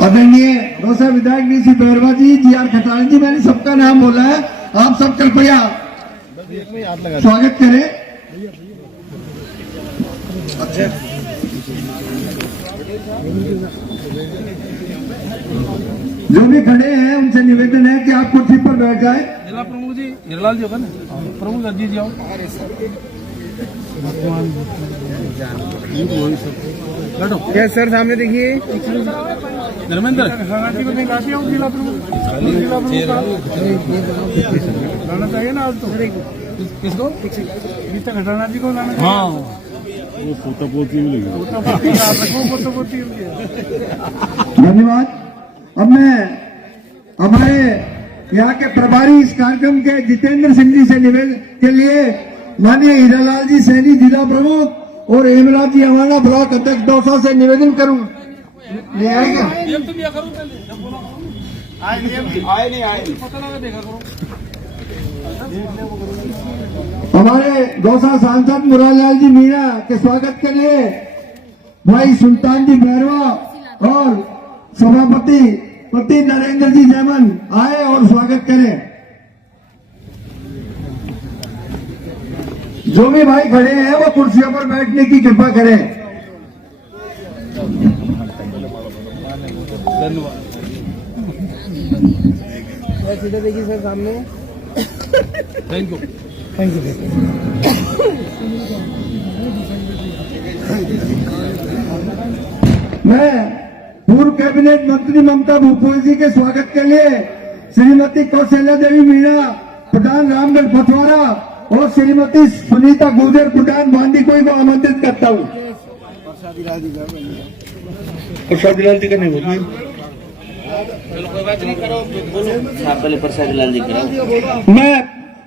आदरणीय दौसा विधायक D C Bairwa जी, G.R.. Khatana जी, मैंने सबका नाम बोला है, आप सब कृपया स्वागत करें। अच्छा, जो भी खड़े हैं उनसे निवेदन है कि आप कुर्सी पर बैठ जाए। जिला प्रमुख जी हिरलाल जी होगा ना, प्रमुख अजीत जी आओ। बैठो। क्या सर सामने देखिए, धर्मेंद्र जी को दिखाती हूँ। जिला प्रमुख लाना चाहिए ना आज तो। किसको? गीता खटाना जी को लाना चाहिए। हाँ, वो पोता पोती धन्यवाद। अब मैं हमारे यहाँ के प्रभारी इस कार्यक्रम के जितेंद्र सिंह जी से निवेदन के लिए माननीय हीरालाल जी सैनी जिला प्रमुख और हेमराज जी अवाना ब्लॉक अध्यक्ष दौसा से निवेदन करूं। ले आएंगे? आए नहीं आए, पता लगा देखा करो। हमारे दौसा सांसद मुरारलाल जी मीणा के स्वागत के लिए भाई सुल्तान जी बैरवा और सभापति पति नरेंद्र जी जैमन आए और स्वागत करें। जो भी भाई खड़े हैं वो कुर्सियों पर बैठने की कृपा करें। धन्यवाद। सीधे देखिए सर सामने। Thank you. मैं पूर्व कैबिनेट मंत्री ममता भूपेश जी के स्वागत के लिए श्रीमती कौशल्या देवी मीणा प्रधान रामगढ़ पथवारा और श्रीमती सुनीता गुर्जर प्रधान बांदीकुई को आमंत्रित करता हूँ। प्रसाद लाल जी का नहीं बोलिए, पहले प्रसाद लाल जी करो। मैं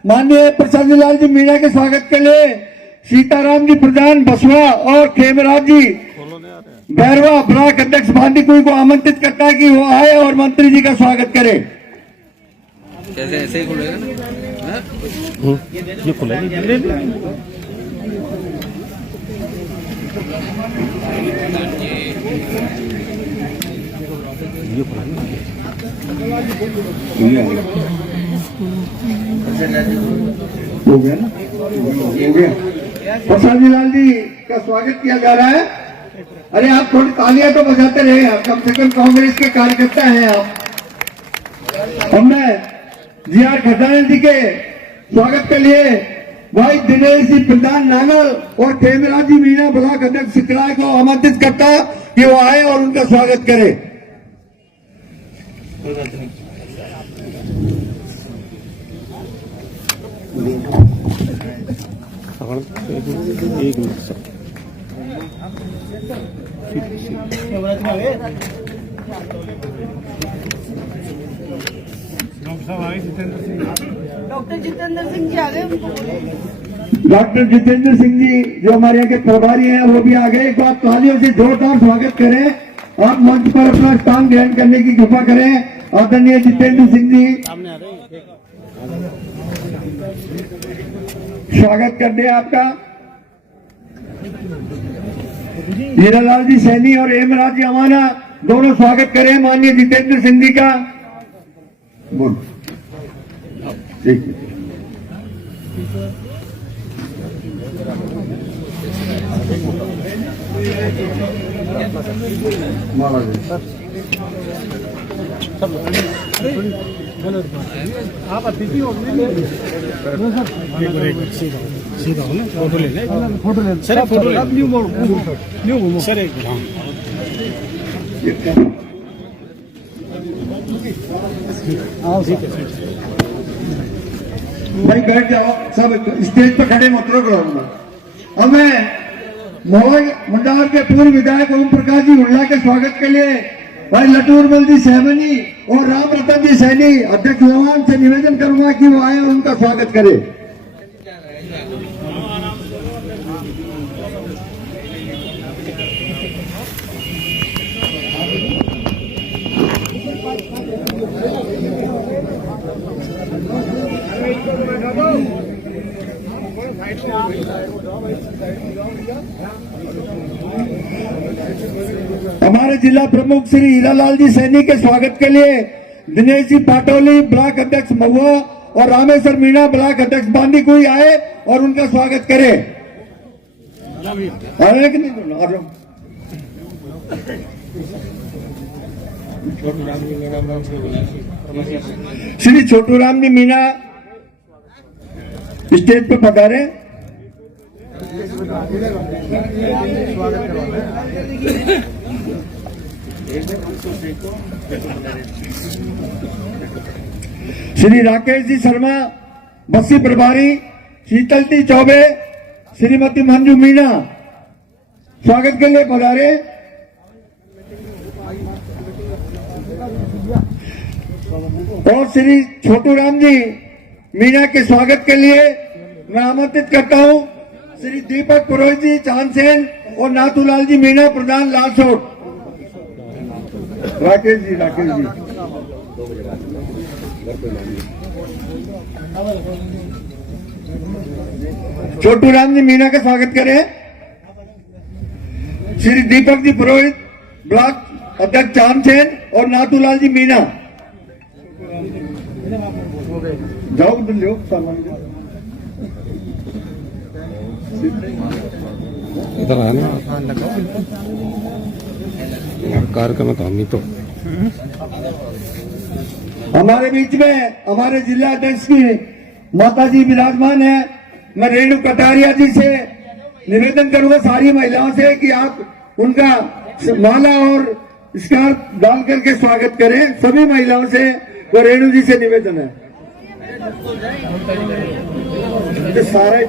माननीय प्रसाद लाल जी मीणा के स्वागत के लिए सीताराम जी प्रधान बसवा और खेमराज जी बैरवा ब्लॉक अध्यक्ष बांदीकुई को आमंत्रित करता है कि वो आए और मंत्री जी का स्वागत करे। कैसे ऐसे ही खुलेगा ना? ये खुला हो गया ना, हो गया। प्रसाद लाल जी का स्वागत किया जा रहा है। अरे आप थोड़ी तालियां तो बजाते रहे, कम से कम कांग्रेस के कार्यकर्ता हैं आप। और मैं जी.आर. खटाना जी के स्वागत के लिए भाई दिनेश जी प्रधान नांगल और खेमराज जी मीणा ब्लॉक अध्यक्ष सिकराय को आमंत्रित करता कि वो आए और उनका स्वागत करे। एक minute sir. Doctor Jitendra Singh ji आ गए। डॉक्टर जितेंद्र सिंह जी जो हमारे यहाँ के प्रभारी हैं वो भी आ गए। एक बार तालियों से जोरदार स्वागत करें। आप मंच पर अपना स्थान ग्रहण करने की कृपा करें। आदरणीय जितेंद्र सिंह जी स्वागत करते हैं आपका। हीरालाल जी सैनी और हेमराज जी अवाना दोनों स्वागत करें माननीय जितेंद्र सिंह जी का। बोल ठीक है। आप अतिथि हो सीधा हो ना, फोटो ले फोटो ले सर, फोटो ले न्यू सर। एक आओ, ठीक है भाई बैठ जाओ, सब स्टेज पर खड़े मत रहो। अब मैं महोई मंडार के पूर्व विधायक ओम प्रकाश जी हुड्डा के स्वागत के लिए भाई लटूरमल जी सहमनी और राम रतन जी सैनी अध्यक्ष जवान से निवेदन करूंगा कि वो आए और उनका स्वागत करे। हमारे जिला प्रमुख श्री हीरालाल जी सैनी के स्वागत के लिए दिनेश जी पाटोली ब्लॉक अध्यक्ष महुआ और रामेश्वर मीणा ब्लॉक अध्यक्ष बांदीकुई आए और उनका स्वागत करें। अरे कि नहीं, आ जाओ। श्री छोटू राम जी मीणा स्टेज पे पधारे। श्री राकेश जी शर्मा बस्सी प्रभारी, शीतलती चौबे, श्रीमती मंजू मीणा स्वागत के लिए पधारे। और श्री छोटू राम जी मीणा के स्वागत के लिए मैं आमंत्रित करता हूं श्री दीपक पुरोहित जी चांदसेन और नाथूलाल जी मीणा प्रधान लालसोट। राकेश जी छोटू राम जी मीणा का स्वागत करें। श्री दीपक जी पुरोहित ब्लॉक अध्यक्ष चांदसेन और नाथूलाल जी मीणा जाओ लो सामान इधर आना कार्यक्रम काम नहीं तो हमारे बीच में हमारे जिला अध्यक्ष की माता जी विराजमान है। मैं रेणु कटारिया जी से निवेदन करूंगा सारी महिलाओं से कि आप उनका माला और स्कार्फ डाल करके स्वागत करें। सभी महिलाओं से वो रेणु जी से निवेदन है। तो सारा ही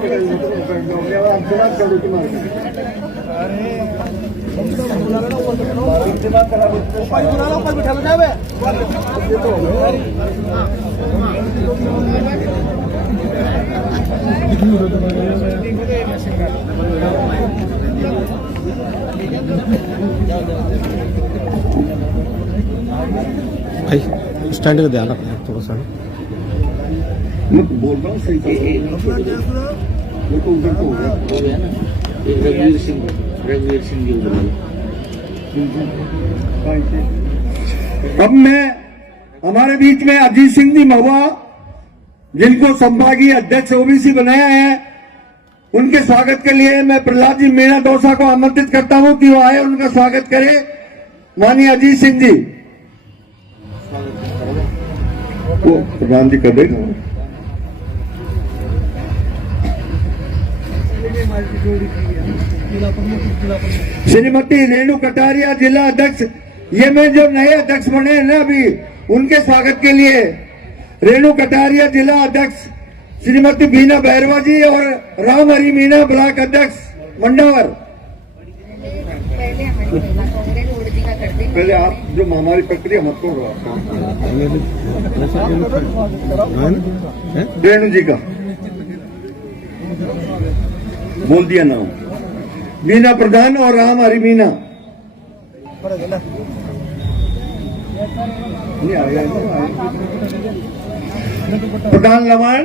भाई स्टैंड का ध्यान रखना थोड़ा सा। मैं बोल रहा हूँ सही वो तो उधर को हो गया ना। रघुवीर सिंह जी अब मैं हमारे बीच में अजीत सिंह जी महुआ जिनको संभागीय अध्यक्ष ओबीसी बनाया है, उनके स्वागत के लिए मैं प्रहलाद जी मीणा दौसा को आमंत्रित करता हूं कि वो आए, उनका स्वागत करें। माननीय अजीत सिंह जी वो प्रधान जी कर देगा। श्रीमती रेणु कटारिया जिला अध्यक्ष, ये में जो नए अध्यक्ष बने हैं ना अभी, उनके स्वागत के लिए रेणु कटारिया जिला अध्यक्ष श्रीमती बीना भैरवा जी और राम हरि मीणा ब्लॉक अध्यक्ष मंडावर। पहले आप जो हमारी प्रक्रिया मत करो, रेणु जी का बोल दिया नाम, बीना प्रधान और राम हरि मीणा प्रधान लवान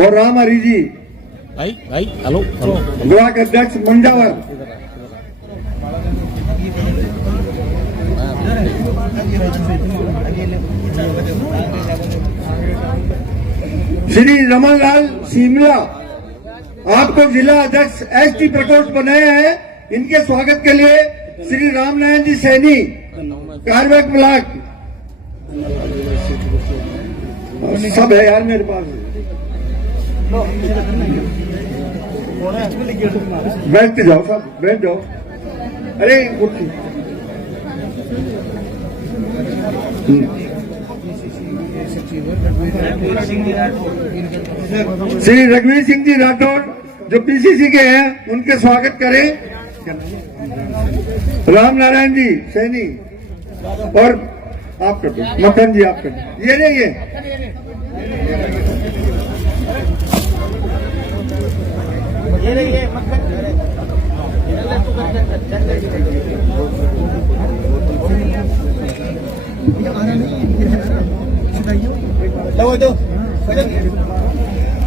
और राम हरि जी भाई हेलो ब्लॉक अध्यक्ष मंडावर। श्री रमन लाल शिमला आपको जिला अध्यक्ष एसटी प्रकोष्ठ बनाया है, इनके स्वागत के लिए श्री रामनारायण जी सैनी कार्बैक ब्लॉक। सब है यार मेरे पास, बैठ जाओ सब बैठ जाओ। अरे श्री रघुवीर सिंह जी राठौर जो पीसीसी के हैं, उनके स्वागत करें। राम नारायण जी सैनी और आप कर दो, मक्खन जी आप कर दो। ये नहीं ये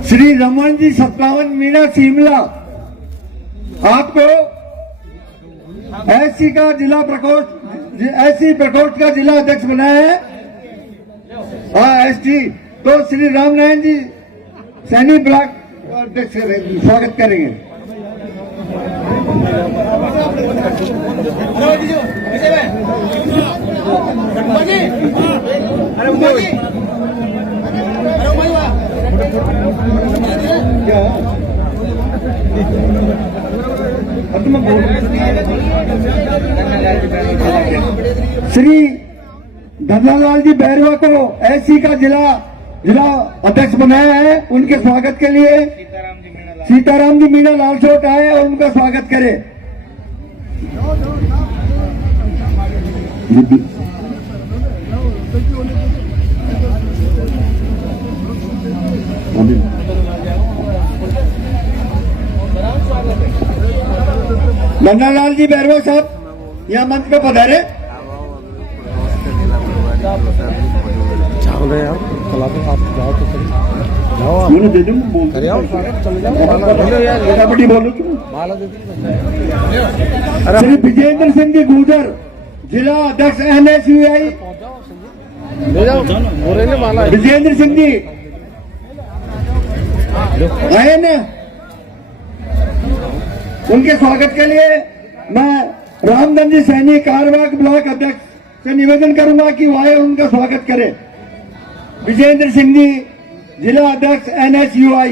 श्री रमन जी 57 मीणा शिमला आपको एससी का जिला प्रकोष्ठ एससी प्रकोष्ठ का जिला अध्यक्ष बनाया है। हाँ एसटी तो श्री राम नारायण जी सैनी ब्लॉक अध्यक्ष स्वागत करेंगे। क्या श्री धन्नालाल जी बैरवा को एससी का जिला अध्यक्ष बनाया है। उनके स्वागत के लिए सीताराम जी मीणा लालसोट आए और उनका स्वागत करें। धन्नालाल जी बैरवा साहब यहाँ मंच पे पधारे। चावल है यार, चला दो आप, जाओ तो सही, जाओ आप, मैंने दे दूँ बोल अरे आओ स्वागत, चले जाओ, फटाफटी बोलो तुम। माला दे दो। श्री विजेंद्र सिंह जी गुर्जर जिला अध्यक्ष NSUI ले जाओ, बोरे ने माला है। विजेंद्र सिंह जी आए ना, उनके स्वागत के लिए मैं रामधन जी सैनी कारवाग ब्लॉक अध्यक्ष से निवेदन करूंगा कि वो आए उनका स्वागत करें। विजेंद्र सिंह जी जिला अध्यक्ष NSUI।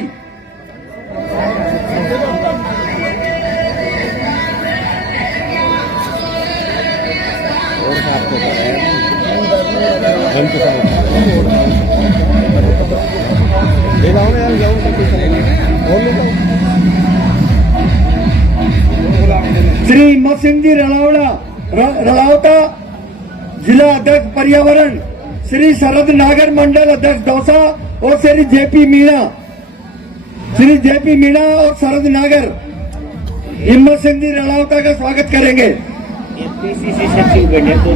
ले जाओ ना यार, जाओ और ले जाओ। श्री हिम्मत सिंह जी रलावता जिला अध्यक्ष पर्यावरण, श्री शरद नागर मंडल अध्यक्ष दौसा और श्री जेपी मीणा और शरद नागर हिम्मत सिंह जी रलावता का स्वागत करेंगे। पीसीसी सचिव बैठे तो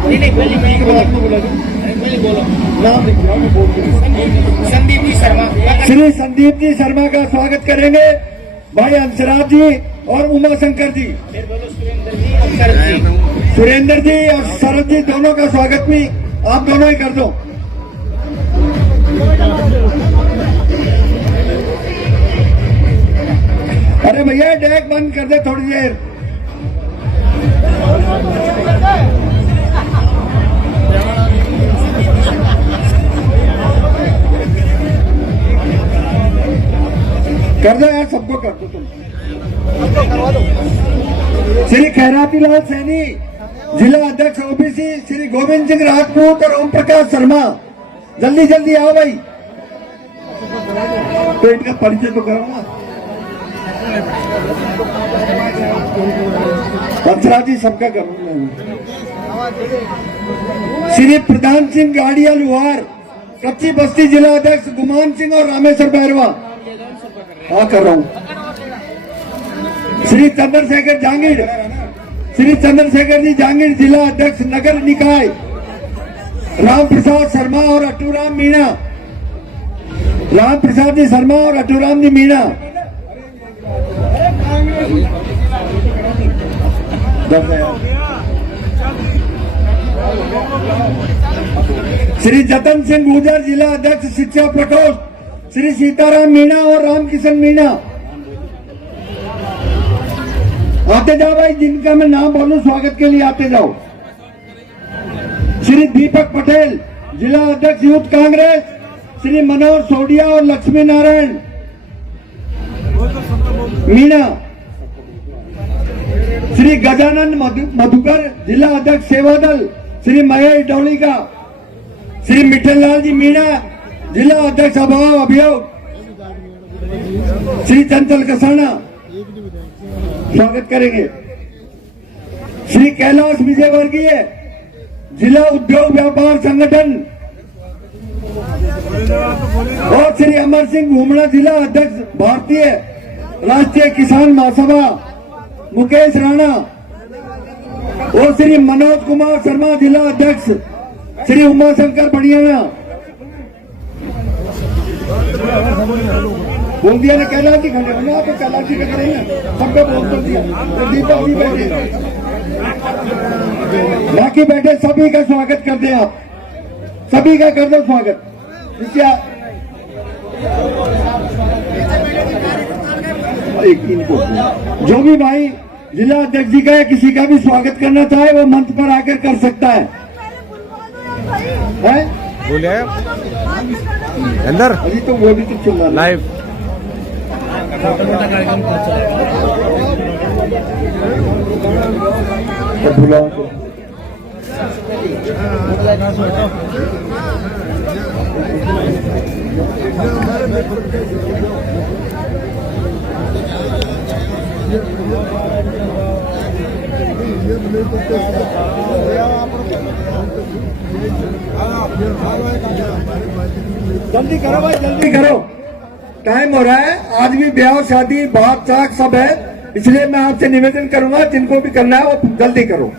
नहीं पहले बोलो नाम लिखिए, मैं बोल दूंगा। संदीप जी शर्मा। श्री संदीप जी शर्मा का स्वागत करेंगे। भाई हंसराज जी और उमा शंकर जी, फिर बोलो सुरेंद्र जी और शरद जी। सुरेंद्र जी और शरद जी दोनों का स्वागत भी आप दोनों ही कर दो। अरे भैया डेक बंद कर दे थोड़ी देर। कर दो यार, सबको कर दो तुम। श्री खैराती लाल सैनी जिला अध्यक्ष ओबीसी श्री गोविंद सिंह राजपूत और ओम प्रकाश शर्मा, जल्दी जल्दी आओ भाई। तो इनका परिचय तो कराऊंगा। हंसराज जी सबका करूंगा। श्री प्रधान सिंह गाड़िया लुहार कच्ची बस्ती जिला अध्यक्ष गुमान सिंह और रामेश्वर बैरवा। हाँ कर रहा हूँ। श्री चंद्रशेखर जहांगीर, श्री चंद्रशेखर जी जहांगीर जिला अध्यक्ष नगर निकाय, राम प्रसाद शर्मा और अटूराम मीणा, राम प्रसाद जी शर्मा और अटूराम जी मीणा। श्री जतन सिंह गुर्जर जिला अध्यक्ष शिक्षा प्रकोष्ठ, श्री सीताराम मीणा और रामकिशन मीणा। आते जाओ भाई, जिनका मैं नाम बोलूं स्वागत के लिए आते जाओ। श्री दीपक पटेल जिला अध्यक्ष यूथ कांग्रेस, श्री मनोहर सोडिया और लक्ष्मी नारायण मीणा। श्री गजानन मधुकर जिला अध्यक्ष सेवादल, श्री महेश डौलिका, श्री मिठनलाल जी मीणा जिला अध्यक्ष अभाव अभियोग, श्री चंचल कसाना स्वागत करेंगे। श्री कैलाश विजयवर्गीय जिला उद्योग व्यापार संगठन और श्री अमर सिंह घूमना जिला अध्यक्ष भारतीय राष्ट्रीय किसान महासभा मुकेश राणा और श्री मनोज कुमार शर्मा जिला अध्यक्ष श्री उमाशंकर बढ़िया। बोल दिया ना कैलाश जी खड़े होना, तो कैलाश जी पे करेंगे, सबको बोल तो दिया। तो दीपक जी बैठे, बाकी बैठे सभी का स्वागत कर दे आप, सभी का कर दो स्वागत। क्या जो भी भाई जिला अध्यक्ष जी का या किसी का भी स्वागत करना चाहे वो मंच पर आकर कर सकता है। बोलिए अंदर अभी तो वो भी तो चल रहा है लाइव। बुलाओ जल्दी करो भाई, जल्दी करो, टाइम हो रहा है। आज भी ब्याह शादी बात चाक सब है, इसलिए मैं आपसे निवेदन करूंगा जिनको भी करना है वो जल्दी करो।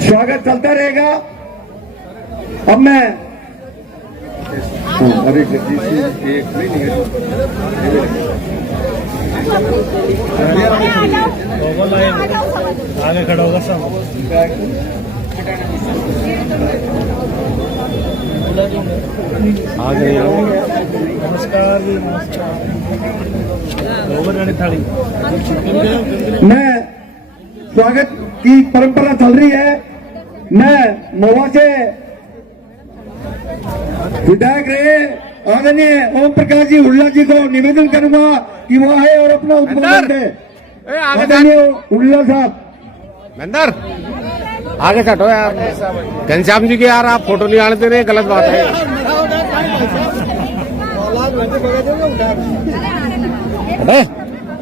स्वागत चलता रहेगा। अब मैं अरे जल्दी से एक नहीं आगे खड़ा होगा सब। आगे नमस्कार थाली। मैं स्वागत की परंपरा चल रही है। मैं मोवा से विधायक रहे आदरणीय ओम प्रकाश जी हुड्डा जी को निवेदन करूंगा कि वो आए और अपना उद्बोधन दे। आदरणीय हुड्डा साहब अंदर आगे हटो यार, घनश्याम जी के यार आप फोटो नहीं आने दे रहे, गलत बात है। अरे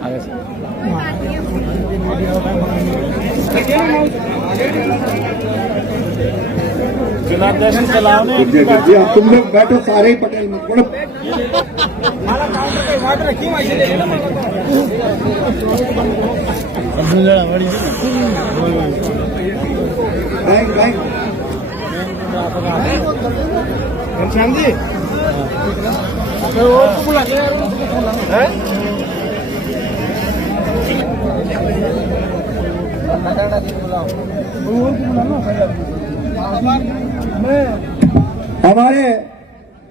आगे से अब तुम लोग बैठो सारे ही पटेल में थोड़ा घनश्याम जी हमारे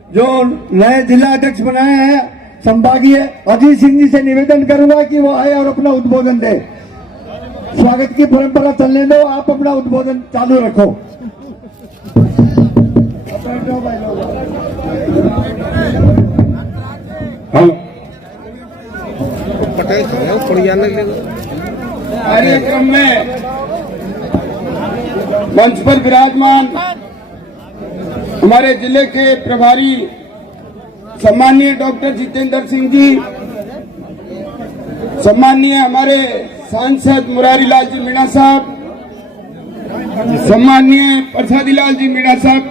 जो नए जिला अध्यक्ष बनाए हैं संभागीय अजीत सिंह जी से निवेदन करूंगा कि वो आए और अपना उद्बोधन दे। स्वागत की परंपरा चलने दो, आप अपना उद्बोधन चालू रखो। कार्यक्रम में मंच पर विराजमान हमारे जिले के प्रभारी सम्माननीय डॉक्टर जितेंद्र सिंह जी, सम्माननीय हमारे सांसद मुरारी लाल जी मीणा साहब, सम्माननीय प्रसादी लाल जी मीणा साहब,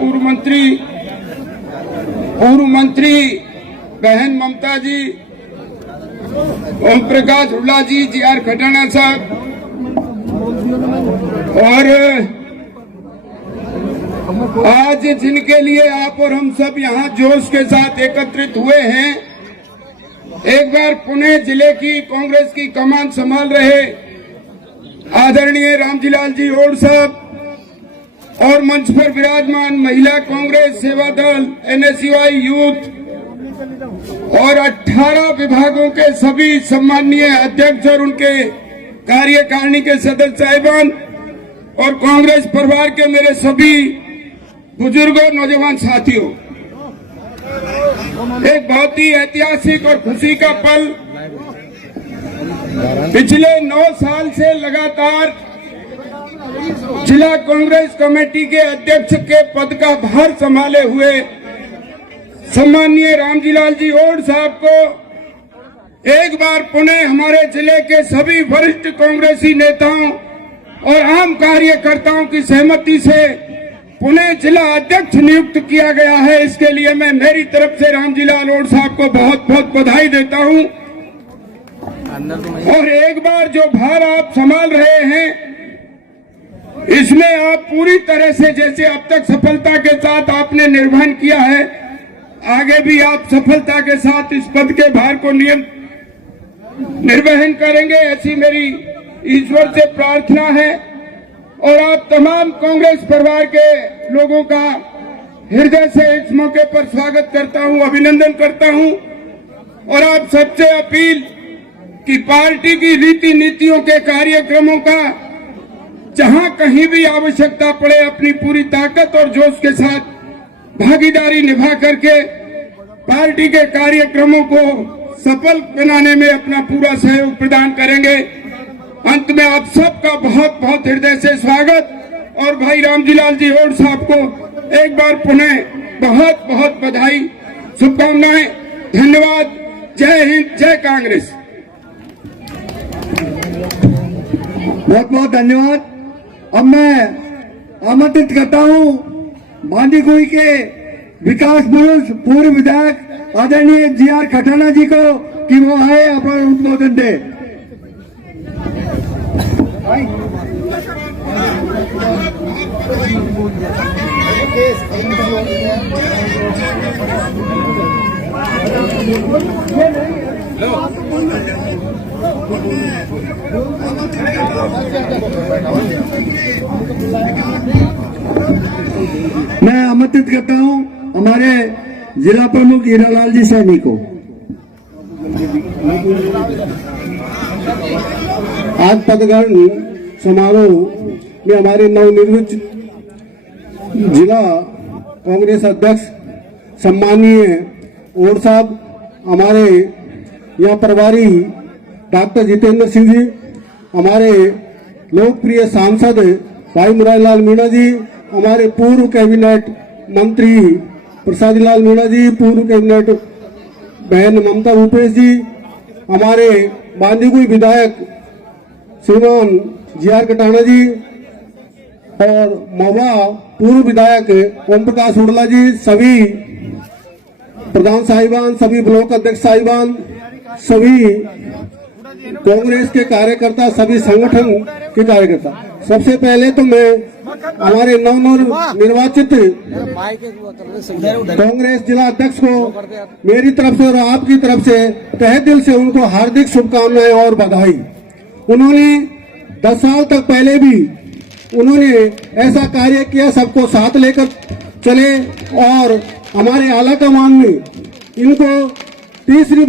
पूर्व मंत्री बहन ममता जी, ओम प्रकाश हुड्डा जी, जी.आर. खटाना साहब और आज जिनके लिए आप और हम सब यहाँ जोश के साथ एकत्रित हुए हैं, एक बार पुणे जिले की कांग्रेस की कमान संभाल रहे आदरणीय रामजीलाल जी ओड साहब और मंच पर विराजमान महिला कांग्रेस सेवा दल, NSUI यूथ और 18 विभागों के सभी सम्माननीय अध्यक्ष और उनके कार्यकारिणी के सदस्य साहिबान और कांग्रेस परिवार के मेरे सभी बुजुर्गों, नौजवान साथियों, एक बहुत ही ऐतिहासिक और खुशी का पल। पिछले 9 साल से लगातार जिला कांग्रेस कमेटी के अध्यक्ष के पद का भार संभाले हुए सम्माननीय रामजीलाल जी ओड साहब को एक बार पुणे हमारे जिले के सभी वरिष्ठ कांग्रेसी नेताओं और आम कार्यकर्ताओं की सहमति से पुणे जिला अध्यक्ष नियुक्त किया गया है। इसके लिए मैं मेरी तरफ से रामजीलाल ओड साहब को बहुत बहुत बधाई देता हूं। और एक बार जो भार आप संभाल रहे हैं इसमें आप पूरी तरह से, जैसे अब तक सफलता के साथ आपने निर्वहन किया है, आगे भी आप सफलता के साथ इस पद के भार को निर्वहन करेंगे, ऐसी मेरी ईश्वर से प्रार्थना है। और आप तमाम कांग्रेस परिवार के लोगों का हृदय से इस मौके पर स्वागत करता हूं, अभिनंदन करता हूं। और आप सबसे अपील कि पार्टी की रीति नीतियों के कार्यक्रमों का जहां कहीं भी आवश्यकता पड़े अपनी पूरी ताकत और जोश के साथ भागीदारी निभा करके पार्टी के कार्यक्रमों को सफल बनाने में अपना पूरा सहयोग प्रदान करेंगे। अंत में आप सबका बहुत बहुत हृदय से स्वागत और भाई रामजीलाल जी ओड साहब को एक बार पुनः बहुत बहुत बधाई, शुभकामनाएं। धन्यवाद। जय हिंद, जय कांग्रेस। बहुत बहुत धन्यवाद। अब मैं आमंत्रित करता हूं बांदीकुई के विकास पुरुष पूर्व विधायक आदरणीय जी.आर. खटाना जी को कि वो आए अपना उद्बोधन दे। मैं आमंत्रित करता हूं हमारे जिला प्रमुख हीरालाल जी सैनी को। आज पदग्रहण समारोह में हमारे नवनिर्वाचित जिला कांग्रेस अध्यक्ष सम्मानीय ओड साहब, हमारे यहाँ प्रभारी डॉक्टर जितेंद्र सिंह जी, हमारे लोकप्रिय सांसद भाई मुरारीलाल मीणा जी, हमारे पूर्व कैबिनेट मंत्री प्रसाद लाल मीणा जी, पूर्व कैबिनेट बहन ममता भूपेश जी, हमारे बांदीकुई विधायक श्रीमान जी.आर. खटाना जी और महुआ पूर्व विधायक ओम प्रकाश हुडला जी, सभी प्रधान साहिबान, सभी ब्लॉक अध्यक्ष साहिबान, सभी कांग्रेस के कार्यकर्ता, सभी संगठन के कार्यकर्ता, सबसे पहले तो मैं हमारे नवनिर्वाचित कांग्रेस जिला अध्यक्ष को मेरी तरफ से और आपकी तरफ से तहे दिल से उनको हार्दिक शुभकामनाएं और बधाई। उन्होंने 10 साल तक पहले भी उन्होंने ऐसा कार्य किया, सबको साथ लेकर चले और हमारे आला कमान में इनको तीसरी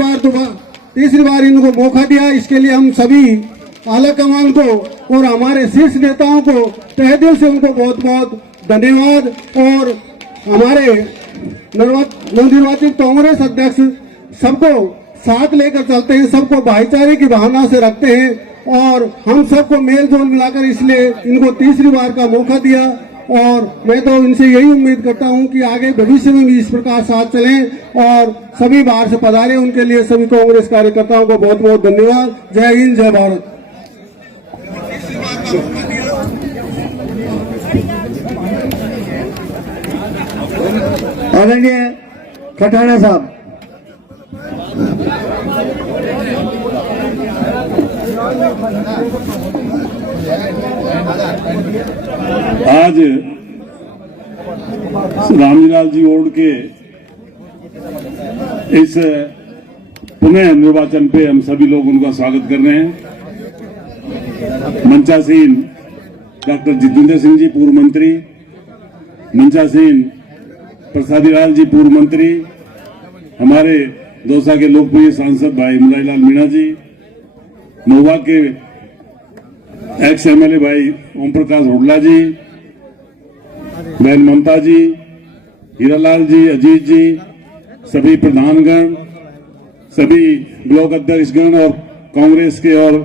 बार इनको मौका दिया। इसके लिए हम सभी आला कमान को और हमारे शीर्ष नेताओं को तहे दिल से उनको बहुत बहुत धन्यवाद। और हमारे नवनिर्वाचित कांग्रेस अध्यक्ष सबको साथ लेकर चलते हैं, सबको भाईचारे की भावना से रखते हैं और हम सबको मेल जोल मिलाकर इसलिए इनको तीसरी बार का मौका दिया। और मैं तो इनसे यही उम्मीद करता हूं कि आगे भविष्य में भी इस प्रकार साथ चलें और सभी बाहर से पधारे। उनके लिए सभी कांग्रेस कार्यकर्ताओं को बहुत बहुत धन्यवाद। जय हिंद, जय भारत। आदरणीय खटाना साहब। आज रामजीलाल जी ओड के इस पुनः निर्वाचन पे हम सभी लोग उनका स्वागत कर रहे हैं। मंचासीन डॉक्टर जितेंद्र सिंह जी पूर्व मंत्री, मंचासीन प्रसादीलाल जी पूर्व मंत्री, हमारे दौसा के लोकप्रिय सांसद भाई मुरारीलाल मीणा जी, महुआ के एक्स एमएलए भाई ओम प्रकाश हुडला जी, बहन ममता जी, हीरालाल जी, अजीत जी, सभी प्रधानगण, सभी ब्लॉक अध्यक्षगण और कांग्रेस के और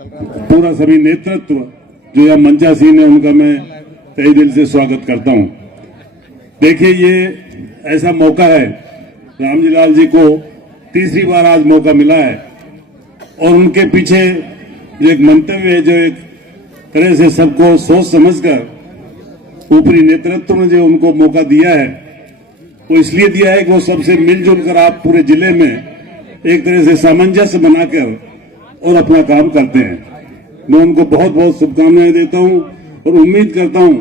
पूरा सभी नेतृत्व जो यहाँ मंचासीन है उनका मैं तहे दिल से स्वागत करता हूँ। देखिए, ये ऐसा मौका है, रामजीलाल जी को तीसरी बार आज मौका मिला है और उनके पीछे जो एक मंतव्य है, जो एक तरह से सबको सोच समझकर ऊपरी नेतृत्व ने जो उनको मौका दिया है, वो इसलिए दिया है कि वो सबसे मिलजुल कर आप पूरे जिले में एक तरह से सामंजस्य बनाकर और अपना काम करते हैं। मैं उनको बहुत बहुत शुभकामनाएं देता हूं और उम्मीद करता हूं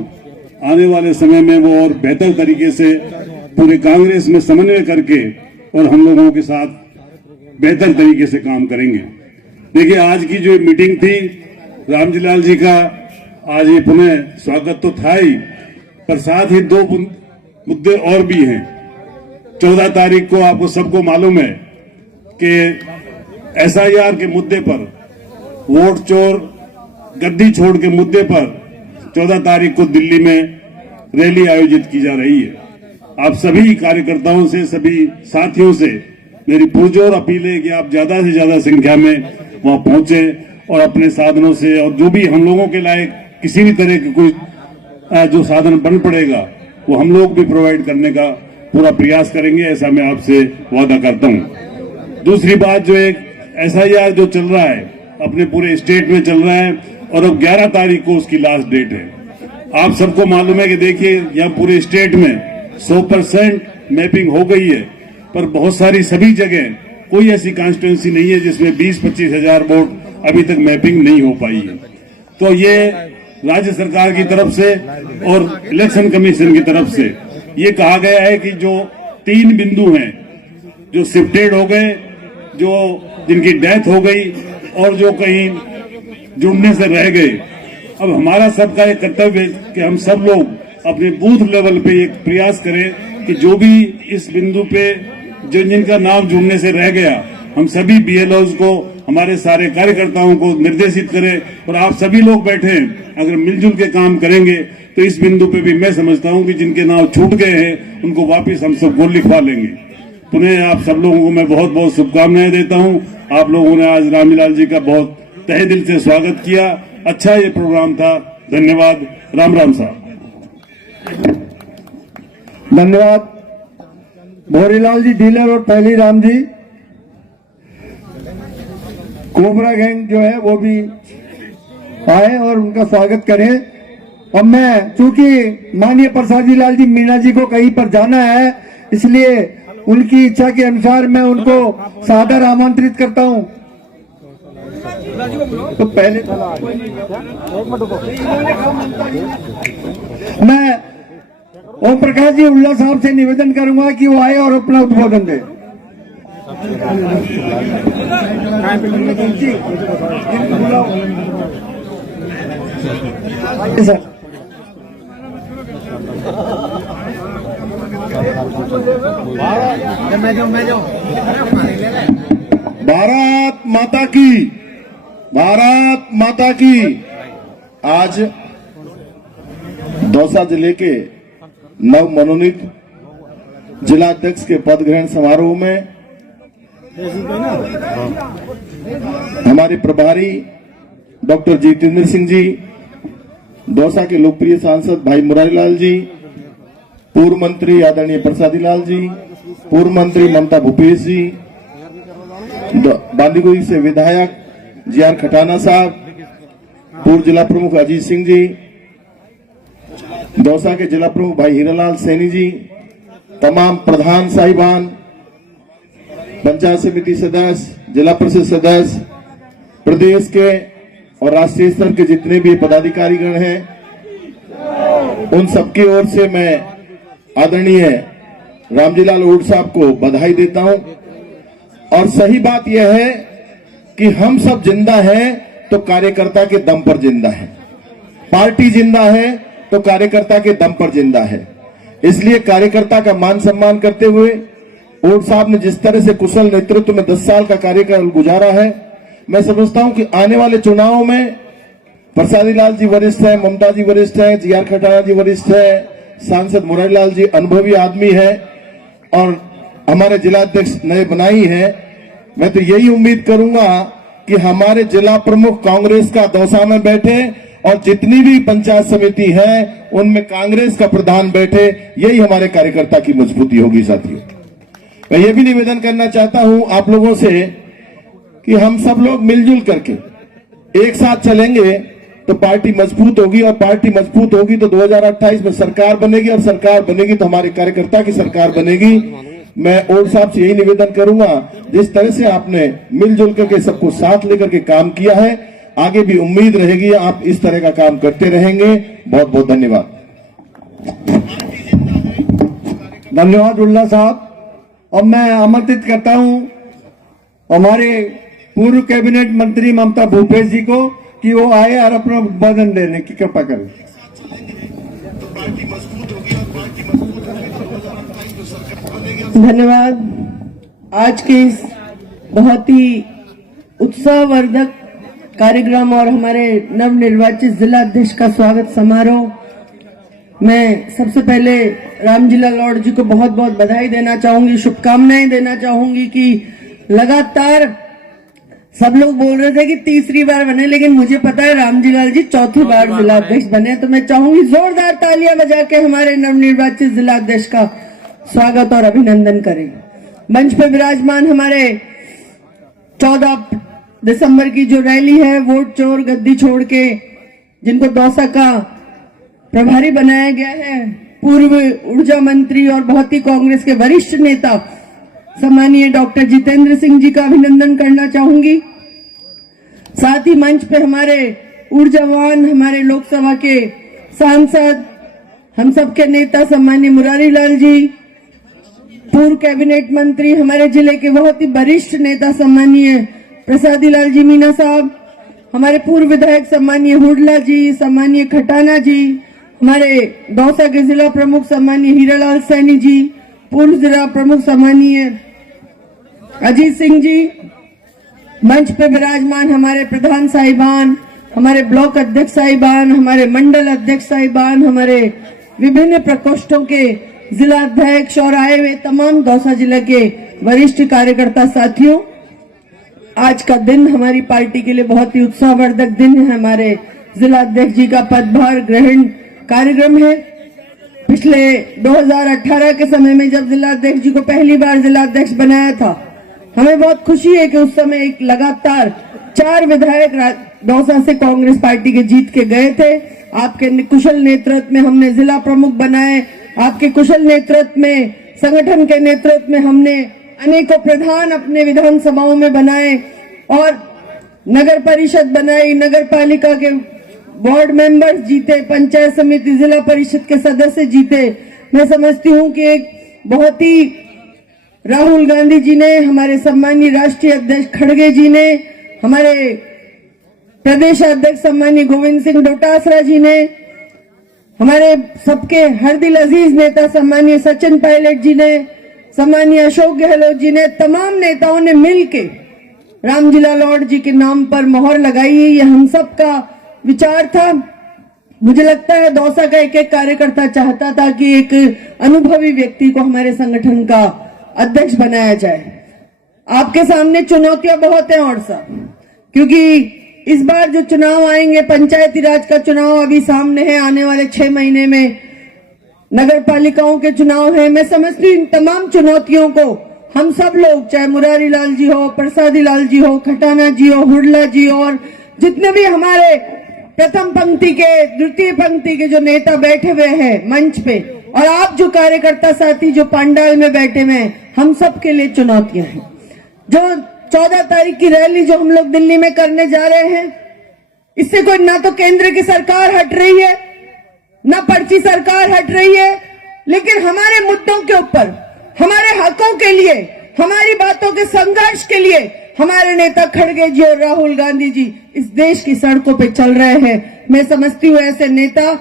आने वाले समय में वो और बेहतर तरीके से पूरे कांग्रेस में समन्वय करके और हम लोगों के साथ बेहतर तरीके से काम करेंगे। देखिए, आज की जो मीटिंग थी रामजी लाल जी का, आज ये पुनः स्वागत तो था ही, पर साथ ही दो मुद्दे और भी हैं। 14 तारीख को आपको सबको मालूम है कि SIR के मुद्दे पर, वोट चोर गद्दी छोड़ के मुद्दे पर 14 तारीख को दिल्ली में रैली आयोजित की जा रही है। आप सभी कार्यकर्ताओं से, सभी साथियों से मेरी पुरजोर अपील है कि आप ज्यादा से ज्यादा संख्या में वहां पहुंचे और अपने साधनों से, और जो भी हम लोगों के लायक किसी भी तरह के कोई जो साधन बन पड़ेगा वो हम लोग भी प्रोवाइड करने का पूरा प्रयास करेंगे, ऐसा मैं आपसे वादा करता हूं। दूसरी बात, जो एक SIR जो चल रहा है अपने पूरे स्टेट में चल रहा है और अब 11 तारीख को उसकी लास्ट डेट है। आप सबको मालूम है कि देखिए, यहाँ पूरे स्टेट में 100% मैपिंग हो गई है, पर बहुत सारी सभी जगह कोई ऐसी कॉन्स्टिट्यूंसी नहीं है जिसमें 20-25 हजार वोट अभी तक मैपिंग नहीं हो पाई है। तो ये राज्य सरकार की तरफ से और इलेक्शन कमीशन की तरफ से ये कहा गया है कि जो 3 बिंदु हैं जो शिफ्टेड हो गए, जो जिनकी डेथ हो गई और जो कहीं जुड़ने से रह गए, अब हमारा सबका एक कर्तव्य है कि हम सब लोग अपने बूथ लेवल पे एक प्रयास करें कि जो भी इस बिंदु पे जिनका नाम जुड़ने से रह गया, हम सभी BLOs को, हमारे सारे कार्यकर्ताओं को निर्देशित करें और आप सभी लोग बैठे अगर मिलजुल के काम करेंगे तो इस बिंदु पे भी मैं समझता हूं कि जिनके नाम छूट गए हैं उनको वापस हम सबको लिखवा लेंगे। पुनः आप सब लोगों को मैं बहुत बहुत शुभकामनाएं देता हूं। आप लोगों ने आज रामजी लाल जी का बहुत तहे दिल से स्वागत किया। अच्छा ये प्रोग्राम था। धन्यवाद। राम राम साहब। धन्यवाद। भोरीलाल जी डीलर और पहली राम जी, कोबरा गैंग जो है वो भी आए और उनका स्वागत करें। अब मैं, चूंकि माननीय प्रसादी लाल जी मीणा जी को कहीं पर जाना है, इसलिए उनकी इच्छा के अनुसार मैं उनको सादर आमंत्रित करता हूं। तो पहले मैं ओम प्रकाश जी उल्ला साहब से निवेदन करूंगा कि वो आए और अपना उद्बोधन दे। सर, भारत माता की, भारत माता की। आज दौसा जिले के नव मनोनीत जिला अध्यक्ष के पद ग्रहण समारोह में हमारे प्रभारी डॉक्टर जितेंद्र सिंह जी, दौसा के लोकप्रिय सांसद भाई मुरारी लाल जी, पूर्व मंत्री आदरणीय प्रसादी लाल जी, पूर्व मंत्री ममता भूपेश जी, बांदीकुई से विधायक GR खटाना साहब, पूर्व जिला प्रमुख अजीत सिंह जी, दौसा के जिला प्रमुख भाई हीरालाल सैनी जी, तमाम प्रधान साहिबान, पंचायत समिति सदस्य, जिला परिषद सदस्य, प्रदेश के और राष्ट्रीय स्तर के जितने भी पदाधिकारी गण हैं, उन सबकी ओर से मैं आदरणीय रामजी लाल ऊट साहब को बधाई देता हूं। और सही बात यह है कि हम सब जिंदा हैं तो कार्यकर्ता के दम पर जिंदा है, पार्टी जिंदा है तो कार्यकर्ता के दम पर जिंदा है। इसलिए कार्यकर्ता का मान सम्मान करते हुए ऊट साहब ने जिस तरह से कुशल नेतृत्व में 10 साल का कार्यकाल गुजारा है, मैं समझता हूं कि आने वाले चुनावों में प्रसादी लाल जी वरिष्ठ हैं, ममता जी वरिष्ठ हैं, GR खटाना जी वरिष्ठ हैं, सांसद मुरारी लाल जी अनुभवी आदमी है और हमारे जिला अध्यक्ष नए बनाई है। मैं तो यही उम्मीद करूंगा कि हमारे जिला प्रमुख कांग्रेस का दौसा में बैठे और जितनी भी पंचायत समिति है उनमें कांग्रेस का प्रधान बैठे, यही हमारे कार्यकर्ता की मजबूती होगी। साथियों, मैं ये भी निवेदन करना चाहता हूं आप लोगों से कि हम सब लोग मिलजुल करके एक साथ चलेंगे तो पार्टी मजबूत होगी और पार्टी मजबूत होगी तो 2028 में सरकार बनेगी और सरकार बनेगी तो हमारे कार्यकर्ता की सरकार बनेगी। मैं ओट साहब से यही निवेदन करूंगा, जिस तरह से आपने मिलजुल करके सबको साथ लेकर के काम किया है, आगे भी उम्मीद रहेगी आप इस तरह का काम करते रहेंगे। बहुत बहुत धन्यवाद। धन्यवाद उल्ला साहब। अब मैं आमंत्रित करता हूं हमारे पूर्व कैबिनेट मंत्री ममता भूपेश जी को कि वो आए और अपना उद्बोधन देने की कृपा करें। धन्यवाद। आज के इस बहुत ही उत्साहवर्धक कार्यक्रम और हमारे नवनिर्वाचित जिला अध्यक्ष का स्वागत समारोह, मैं सबसे पहले रामजिला लॉर्ड जी को बहुत बहुत बधाई देना चाहूंगी, शुभकामनाएं देना चाहूंगी कि लगातार सब लोग बोल रहे थे कि तीसरी बार बने, लेकिन मुझे पता है रामजीलाल जी चौथी बार जिला अध्यक्ष बने। तो मैं चाहूंगी जोरदार तालियां बजा के हमारे नवनिर्वाचित जिला अध्यक्ष का स्वागत और अभिनंदन करें। मंच पर विराजमान हमारे 14 दिसंबर की जो रैली है, वोट चोर गद्दी छोड़ के, जिनको दौसा का प्रभारी बनाया गया है, पूर्व ऊर्जा मंत्री और बहुत ही कांग्रेस के वरिष्ठ नेता सम्मानीय डॉक्टर जितेंद्र सिंह जी का अभिनंदन करना चाहूंगी। साथ ही मंच पे हमारे ऊर्जावान, हमारे लोकसभा के सांसद, हम सबके नेता सम्मानीय मुरारी लाल जी, पूर्व कैबिनेट मंत्री, हमारे जिले के बहुत ही वरिष्ठ नेता सम्मानीय प्रसादी लाल जी मीना साहब, हमारे पूर्व विधायक सम्मानीय हुडला जी, सम्मानीय खटाना जी, हमारे दौसा के जिला प्रमुख सम्मानीय हीरालाल सैनी जी, पूर्व जिला प्रमुख सम्मानीय अजीत सिंह जी, मंच पे विराजमान हमारे प्रधान साहिबान, हमारे ब्लॉक अध्यक्ष साहिबान, हमारे मंडल अध्यक्ष साहिबान, हमारे विभिन्न प्रकोष्ठों के जिला अध्यक्ष और आए हुए तमाम दौसा जिले के वरिष्ठ कार्यकर्ता साथियों, आज का दिन हमारी पार्टी के लिए बहुत ही उत्साहवर्धक दिन है। हमारे जिला अध्यक्ष जी का पदभार ग्रहण कार्यक्रम है। पिछले 2018 के समय में जब जिला अध्यक्ष जी को पहली बार जिला अध्यक्ष बनाया था, हमें बहुत खुशी है कि उस समय एक लगातार 4 विधायक दौसा से कांग्रेस पार्टी के जीत के गए थे। आपके कुशल नेतृत्व में हमने जिला प्रमुख बनाए, आपके कुशल नेतृत्व में, संगठन के नेतृत्व में हमने अनेकों प्रधान अपने विधानसभाओं में बनाए और नगर परिषद बनाई, नगर पालिका के वार्ड मेंबर्स जीते, पंचायत समिति जिला परिषद के सदस्य जीते। मैं समझती हूं कि एक बहुत ही राहुल गांधी जी ने, हमारे सम्मानीय राष्ट्रीय अध्यक्ष खड़गे जी ने, हमारे प्रदेश अध्यक्ष सम्मानीय गोविंद सिंह डोटासरा जी ने, हमारे सबके हर दिल अजीज नेता सम्मानीय सचिन पायलट जी ने, सम्मानीय अशोक गहलोत जी ने, तमाम नेताओं ने मिलके रामजिला लॉर्ड जी के नाम पर मोहर लगाई है। ये हम सबका विचार था। मुझे लगता है दौसा का एक एक कार्यकर्ता चाहता था कि एक अनुभवी व्यक्ति को हमारे संगठन का अध्यक्ष बनाया जाए। आपके सामने चुनौतियां बहुत हैं और सब, क्योंकि इस बार जो चुनाव आएंगे, पंचायती राज का चुनाव अभी सामने है, आने वाले 6 महीने में नगर पालिकाओं के चुनाव है। मैं समझती हूँ इन तमाम चुनौतियों को हम सब लोग, चाहे मुरारी लाल जी हो, प्रसादी लाल जी हो, खटाना जी हो, हुडला जी हो, और जितने भी हमारे प्रथम पंक्ति के, द्वितीय पंक्ति के जो नेता बैठे हुए हैं मंच पे, और आप जो कार्यकर्ता साथी जो पंडाल में बैठे हुए हैं, हम सब के लिए चुनौतियां हैं। जो 14 तारीख की रैली जो हम लोग दिल्ली में करने जा रहे हैं, इससे कोई ना तो केंद्र की सरकार हट रही है, ना पर्ची सरकार हट रही है, लेकिन हमारे मुद्दों के ऊपर, हमारे हकों के लिए, हमारी बातों के संघर्ष के लिए हमारे नेता खड़गे जी और राहुल गांधी जी इस देश की सड़कों पे चल रहे हैं। मैं समझती हूँ ऐसे नेता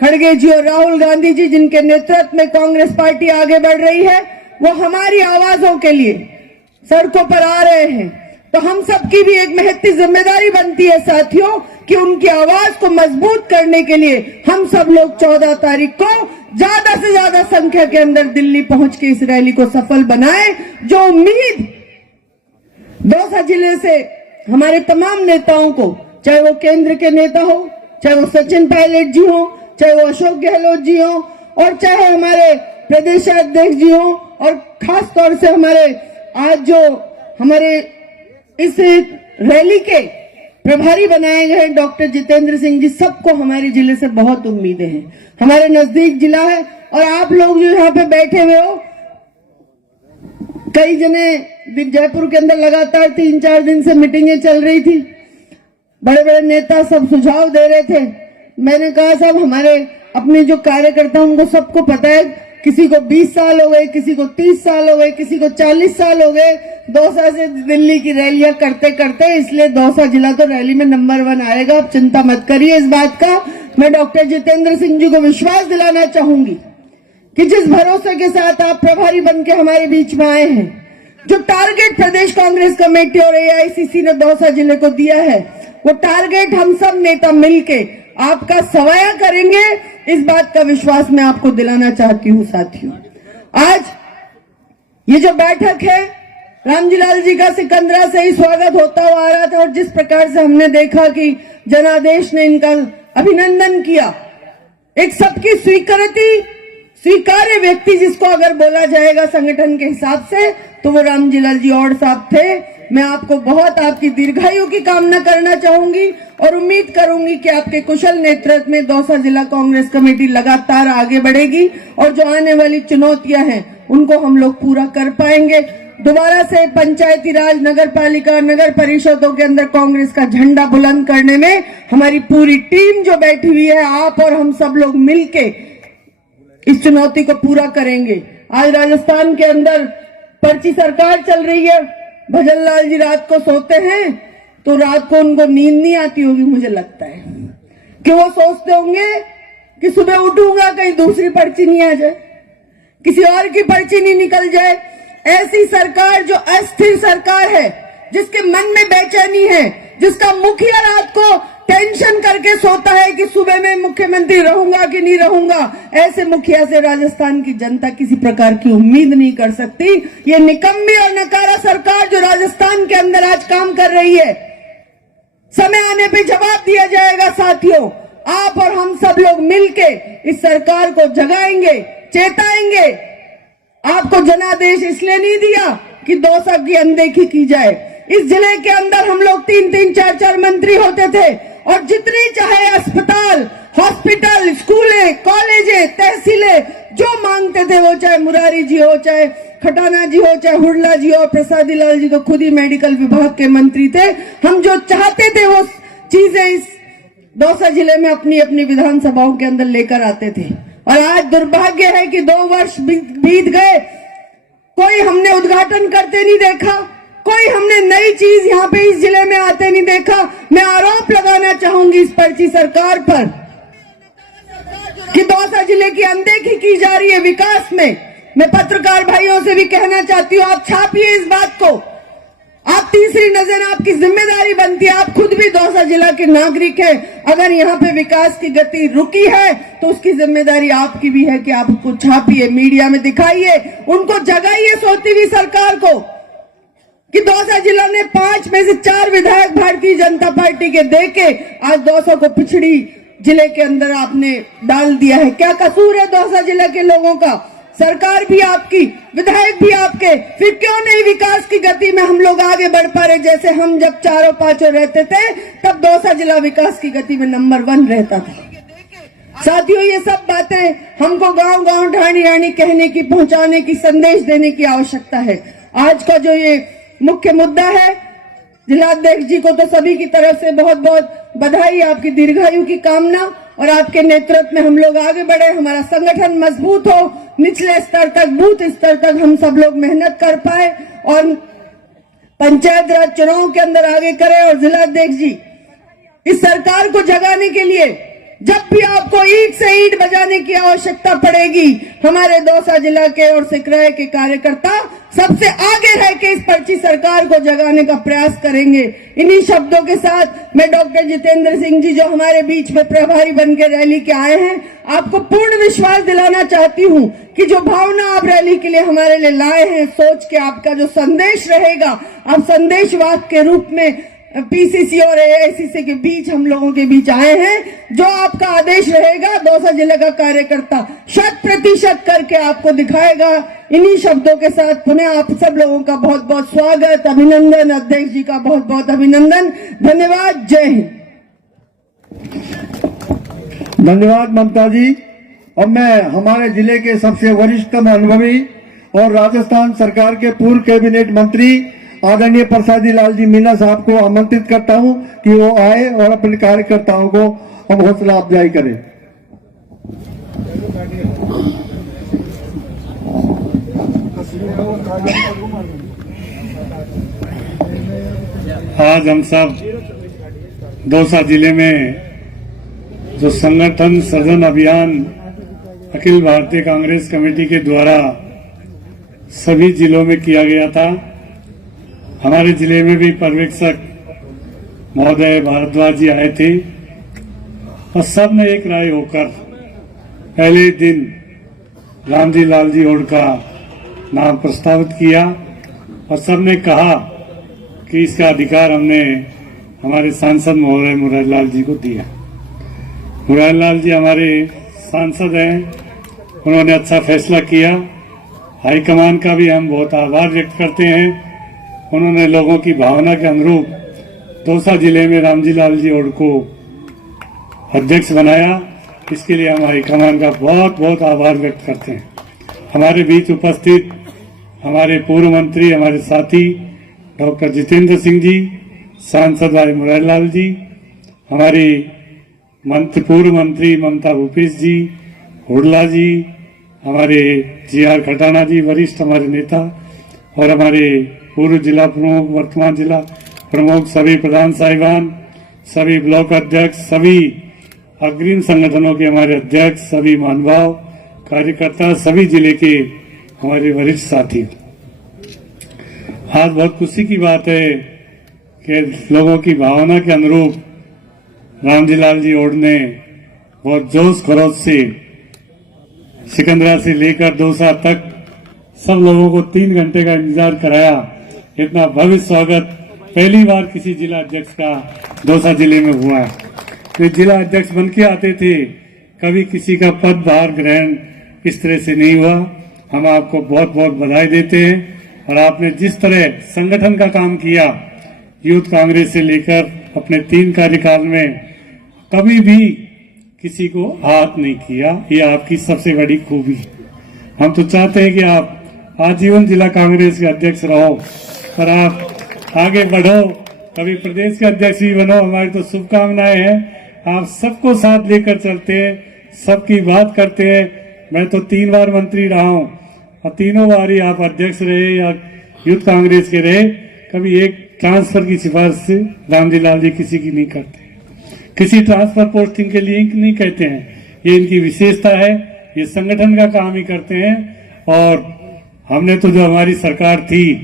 खड़गे जी और राहुल गांधी जी, जिनके नेतृत्व में कांग्रेस पार्टी आगे बढ़ रही है, वो हमारी आवाजों के लिए सड़कों पर आ रहे हैं। तो हम सबकी भी एक महती जिम्मेदारी बनती है साथियों कि उनकी आवाज को मजबूत करने के लिए हम सब लोग 14 तारीख को ज्यादा से ज्यादा संख्या के अंदर दिल्ली पहुंच के इस रैली को सफल बनाएं। जो उम्मीद दौसा जिले से हमारे तमाम नेताओं को, चाहे वो केंद्र के नेता हो, चाहे वो सचिन पायलट जी हो, चाहे वो अशोक गहलोत जी हो, और चाहे हमारे प्रदेश अध्यक्ष जी हो, और खास तौर से हमारे आज जो हमारे इस रैली के प्रभारी बनाए गए डॉक्टर जितेंद्र सिंह जी, सबको हमारे जिले से बहुत उम्मीदें हैं। हमारे नजदीक जिला है और आप लोग जो यहाँ पे बैठे हुए हो, कई जने जयपुर के अंदर लगातार 3-4 दिन से मीटिंगें चल रही थी। बड़े बड़े नेता सब सुझाव दे रहे थे। मैंने कहा साहब हमारे अपने जो कार्यकर्ता उनको सबको पता है, किसी को 20 साल हो गए, किसी को 30 साल हो गए, किसी को 40 साल हो गए दौसा से दिल्ली की रैलियां करते करते, इसलिए दौसा जिला तो रैली में नंबर 1 आएगा। आप चिंता मत करिए इस बात का। मैं डॉक्टर जितेंद्र सिंह जी को विश्वास दिलाना चाहूंगी कि जिस भरोसे के साथ आप प्रभारी बन के हमारे बीच में आए हैं, जो टारगेट प्रदेश कांग्रेस कमेटी और एआईसीसी ने दौसा जिले को दिया है, वो टारगेट हम सब नेता मिलके आपका सवाया करेंगे, इस बात का विश्वास मैं आपको दिलाना चाहती हूँ। साथियों, आज ये जो बैठक है, रामजीलाल जी का सिकंदरा से ही स्वागत होता हुआ आ रहा था और जिस प्रकार से हमने देखा कि जनादेश ने इनका अभिनंदन किया, एक सबकी स्वीकार्य व्यक्ति जिसको अगर बोला जाएगा संगठन के हिसाब से तो वो रामजीलाल जी और साहब थे। मैं आपको बहुत आपकी दीर्घायु की कामना करना चाहूंगी और उम्मीद करूंगी कि आपके कुशल नेतृत्व में दौसा जिला कांग्रेस कमेटी लगातार आगे बढ़ेगी और जो आने वाली चुनौतियां हैं उनको हम लोग पूरा कर पाएंगे। दोबारा से पंचायती राज, नगर पालिका, नगर परिषदों के अंदर कांग्रेस का झंडा बुलंद करने में हमारी पूरी टीम जो बैठी हुई है, आप और हम सब लोग मिलके इस चुनौती को पूरा करेंगे। आज राजस्थान के अंदर पर्ची सरकार चल रही है। भजन लाल जी रात को सोते हैं तो रात को उनको नींद नहीं आती होगी, मुझे लगता है कि वो सोचते होंगे कि सुबह उठूंगा कहीं दूसरी पर्ची नहीं आ जाए, किसी और की पर्ची नहीं निकल जाए। ऐसी सरकार जो अस्थिर सरकार है, जिसके मन में बेचैनी है, जिसका मुखिया रात को टेंशन करके सोता है कि सुबह मैं मुख्यमंत्री रहूंगा कि नहीं रहूंगा, ऐसे मुखिया से राजस्थान की जनता किसी प्रकार की उम्मीद नहीं कर सकती। ये निकम्मी और नकारा सरकार जो राजस्थान के अंदर आज काम कर रही है, समय आने पे जवाब दिया जाएगा। साथियों, आप और हम सब लोग मिलके इस सरकार को जगाएंगे, चेताएंगे। आपको जनादेश इसलिए नहीं दिया कि दौसा की अनदेखी की जाए। इस जिले के अंदर हम लोग 3-3, 4-4 मंत्री होते थे और जितनी चाहे अस्पताल, हॉस्पिटल, स्कूलें, कॉलेजें, तहसीलें जो मांगते थे, वो चाहे मुरारी जी हो, चाहे खटाना जी हो, चाहे हुडला जी हो, प्रसादी लाल जी तो खुद ही मेडिकल विभाग के मंत्री थे। हम जो चाहते थे वो चीजें इस दौसा जिले में अपनी अपनी विधानसभाओं के अंदर लेकर आते थे। और आज दुर्भाग्य है कि 2 वर्ष बीत गए, कोई हमने उद्घाटन करते नहीं देखा, कोई हमने नई चीज यहाँ पे इस जिले में आते नहीं देखा। मैं आरोप लगाना चाहूंगी इस पर्ची सरकार पर कि दौसा जिले की अनदेखी की जा रही है विकास में। मैं पत्रकार भाइयों से भी कहना चाहती हूँ, आप छापिए इस बात को। आप तीसरी नजर, आपकी जिम्मेदारी बनती है। आप खुद भी दौसा जिला के नागरिक हैं। अगर यहाँ पे विकास की गति रुकी है तो उसकी जिम्मेदारी आपकी भी है कि आप उसको छापिए, मीडिया में दिखाइए, उनको जगाइए सोती हुई सरकार को कि दौसा जिला ने 5 में से 4 विधायक भारतीय जनता पार्टी के देके आज दौसा को पिछड़ी जिले के अंदर आपने डाल दिया है। क्या कसूर है दौसा जिले के लोगों का? सरकार भी आपकी, विधायक भी आपके, फिर क्यों नहीं विकास की गति में हम लोग आगे बढ़ पा रहे? जैसे हम जब 4-5 रहते थे तब दौसा जिला विकास की गति में नंबर 1 रहता था। साथियों, ये सब बातें हमको गांव-गांव, ढाणी-ढाणी कहने की, पहुंचाने की, संदेश देने की आवश्यकता है। आज का जो ये मुख्य मुद्दा है, जिलाध्यक्ष जी को तो सभी की तरफ से बहुत बहुत बधाई, आपकी दीर्घायु की कामना और आपके नेतृत्व में हम लोग आगे बढ़े, हमारा संगठन मजबूत हो, निचले स्तर तक, बूथ स्तर तक हम सब लोग मेहनत कर पाए और पंचायत राज चुनाव के अंदर आगे करें। और जिलाध्यक्ष जी, इस सरकार को जगाने के लिए जब भी आपको ईंट से ईंट बजाने की आवश्यकता पड़ेगी, हमारे दौसा जिला के और सिकराय के कार्यकर्ता सबसे आगे रह के इस पर्ची सरकार को जगाने का प्रयास करेंगे। इन्हीं शब्दों के साथ मैं डॉक्टर जितेंद्र सिंह जी, जो हमारे बीच में प्रभारी बन के रैली के आए हैं, आपको पूर्ण विश्वास दिलाना चाहती हूं कि जो भावना आप रैली के लिए हमारे लिए लाए हैं, सोच के आपका जो संदेश रहेगा, आप संदेशवाद के रूप में पीसीसी और एआईसीसी के बीच, हम लोगों के बीच आए हैं। जो आपका आदेश रहेगा, दौसा जिले का कार्यकर्ता 100% करके आपको दिखाएगा। इन्हीं शब्दों के साथ पुनः आप सब लोगों का बहुत बहुत स्वागत, अभिनंदन, अध्यक्ष जी का बहुत बहुत अभिनंदन, धन्यवाद, जय हिंद। धन्यवाद ममता जी। और मैं हमारे जिले के सबसे वरिष्ठतम अनुभवी और राजस्थान सरकार के पूर्व कैबिनेट मंत्री आदरणीय प्रसादी लाल जी मीणा साहब को आमंत्रित करता हूं कि वो आए और अपने कार्यकर्ताओं को हम हौसला अफजाई करें। आज हम सब दौसा जिले में जो संगठन सृजन अभियान अखिल भारतीय कांग्रेस कमेटी के द्वारा सभी जिलों में किया गया था, हमारे जिले में भी पर्यवेक्षक महोदय भारद्वाज जी आए थे और सब ने एक राय होकर पहले दिन रामजी लाल जी ओड का नाम प्रस्तावित किया और सबने कहा कि इसका अधिकार हमने हमारे सांसद महोदय मुरारीलाल जी को दिया। मुरारीलाल जी हमारे सांसद हैं, उन्होंने अच्छा फैसला किया। हाईकमान का भी हम बहुत आभार व्यक्त करते हैं। उन्होंने लोगों की भावना के अनुरूप दौसा जिले में रामजी लाल जी ओड को अध्यक्ष बनाया। इसके लिए हम हाईकमान का बहुत बहुत आभार व्यक्त करते हैं। हमारे बीच उपस्थित हमारे पूर्व मंत्री, हमारे साथी डॉक्टर जितेंद्र सिंह जी, सांसद भाई मुरारीलाल जी, हमारे पूर्व मंत्री ममता भूपेश जी, हुडला जी, हमारे GR खटाना जी वरिष्ठ हमारे नेता और हमारे पूर्व जिला प्रमुख, वर्तमान जिला प्रमुख, सभी प्रधान साहिबान, सभी ब्लॉक अध्यक्ष, सभी अग्रिम संगठनों के हमारे अध्यक्ष, सभी महानुभाव कार्यकर्ता, सभी जिले के हमारे वरिष्ठ साथी, आज बहुत खुशी की बात है कि लोगों की भावना के अनुरूप रामजी लाल जी ओड ने बहुत जोश खरोश से सिकंदरा से लेकर दौसा तक सब लोगों को 3 घंटे का इंतजार कराया। इतना भव्य स्वागत पहली बार किसी जिला अध्यक्ष का दौसा जिले में हुआ है। वे जिला अध्यक्ष बन के आते थे, कभी किसी का पदभार ग्रहण इस तरह से नहीं हुआ। हम आपको बहुत बहुत बधाई देते हैं और आपने जिस तरह संगठन का काम किया, यूथ कांग्रेस से लेकर अपने 3 कार्यकाल में कभी भी किसी को हाथ नहीं किया, ये आपकी सबसे बड़ी खूबी है। हम तो चाहते हैं कि आप आजीवन जिला कांग्रेस के अध्यक्ष रहो और आप आगे बढ़ो, कभी प्रदेश के अध्यक्ष भी बनो। हमारी तो शुभकामनाएं हैं। आप सबको साथ लेकर चलते हैं, सबकी बात करते हैं। मैं तो 3 बार मंत्री रहा हूं और तीनों बार ही आप अध्यक्ष रहे या यूथ कांग्रेस के रहे, कभी एक ट्रांसफर की सिफारिश से रामजी लाल जी किसी की नहीं करते, किसी ट्रांसफर पोस्टिंग के लिए नहीं कहते हैं। ये इनकी विशेषता है, ये संगठन का काम ही करते हैं। और हमने तो जो हमारी सरकार थी,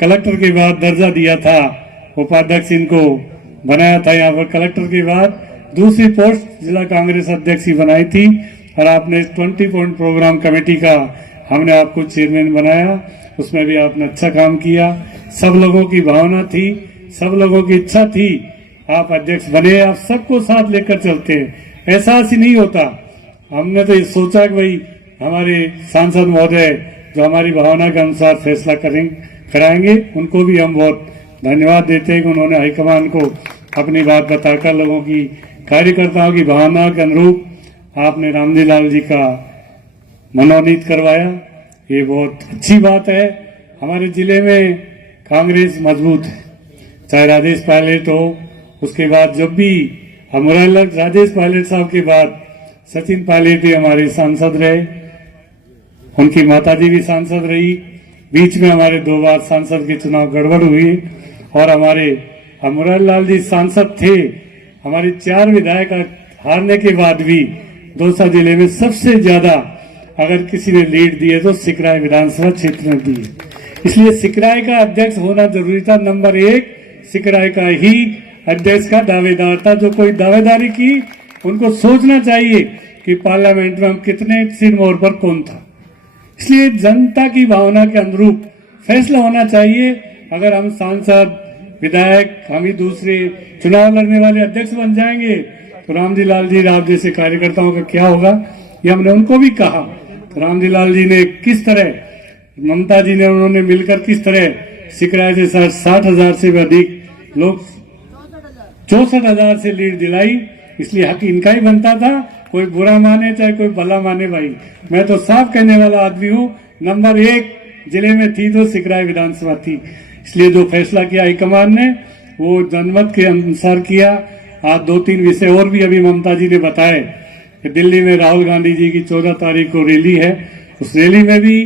कलेक्टर के बाद दर्जा दिया था, उपाध्यक्ष इनको बनाया था। यहाँ पर कलेक्टर के बाद दूसरी पोस्ट जिला कांग्रेस अध्यक्ष ही बनाई थी और आपने 20 पॉइंट प्रोग्राम कमेटी का हमने आपको चेयरमैन बनाया, उसमें भी आपने अच्छा काम किया। सब लोगों की भावना थी, सब लोगों की इच्छा थी, आप अध्यक्ष बने। आप सबको साथ लेकर चलते हैं, एहसास ही नहीं होता। हमने तो ये सोचा कि भाई हमारे सांसद महोदय जो हमारी भावना के अनुसार फैसला कराएंगे, उनको भी हम बहुत धन्यवाद देते हैं कि उन्होंने हाईकमान को अपनी बात बताकर लोगों की, कार्यकर्ताओं की भावना के अनुरूप आपने रामजी लाल जी का मनोनीत करवाया। ये बहुत अच्छी बात है। हमारे जिले में कांग्रेस मजबूत है, चाहे राजेश पायलट हो, उसके बाद जब भी हमारा राजेश पायलट साहब के बाद सचिन पायलट ही हमारे सांसद रहे, उनकी माताजी भी सांसद रही। बीच में हमारे 2 बार सांसद के चुनाव गड़बड़ हुई और हमारे मुरारीलाल जी सांसद थे। हमारे 4 विधायक हारने के बाद भी दौसा जिले में सबसे ज्यादा अगर किसी ने लीड दी है तो सिकराय विधानसभा क्षेत्र में दी है। इसलिए सिकराय का अध्यक्ष होना जरूरी था। नंबर 1 सिकराय का ही अध्यक्ष का दावेदार था। जो कोई दावेदारी की, उनको सोचना चाहिए कि पार्लियामेंट में हम कितने सिरमौर पर कौन था। इसलिए जनता की भावना के अनुरूप फैसला होना चाहिए। अगर हम सांसद, विधायक, हम ही दूसरे चुनाव लड़ने वाले अध्यक्ष बन जाएंगे तो रामजी लाल जी आप जैसे कार्यकर्ताओं का क्या होगा, ये हमने उनको भी कहा। तो रामजी लाल जी ने किस तरह, ममता जी ने, उन्होंने मिलकर किस तरह सिकराय से 60,000 से भी अधिक लोग 64,000 से लीड दिलाई। इसलिए हक इनका ही बनता था। कोई बुरा माने चाहे कोई भला माने, भाई मैं तो साफ कहने वाला आदमी हूँ। नंबर 1 जिले में थी तो सिकराय विधानसभा थी। इसलिए जो फैसला किया हाईकमान ने वो जनमत के अनुसार किया। आज 2-3 विषय और भी अभी ममता जी ने बताए कि दिल्ली में राहुल गांधी जी की 14 तारीख को रैली है। उस रैली में भी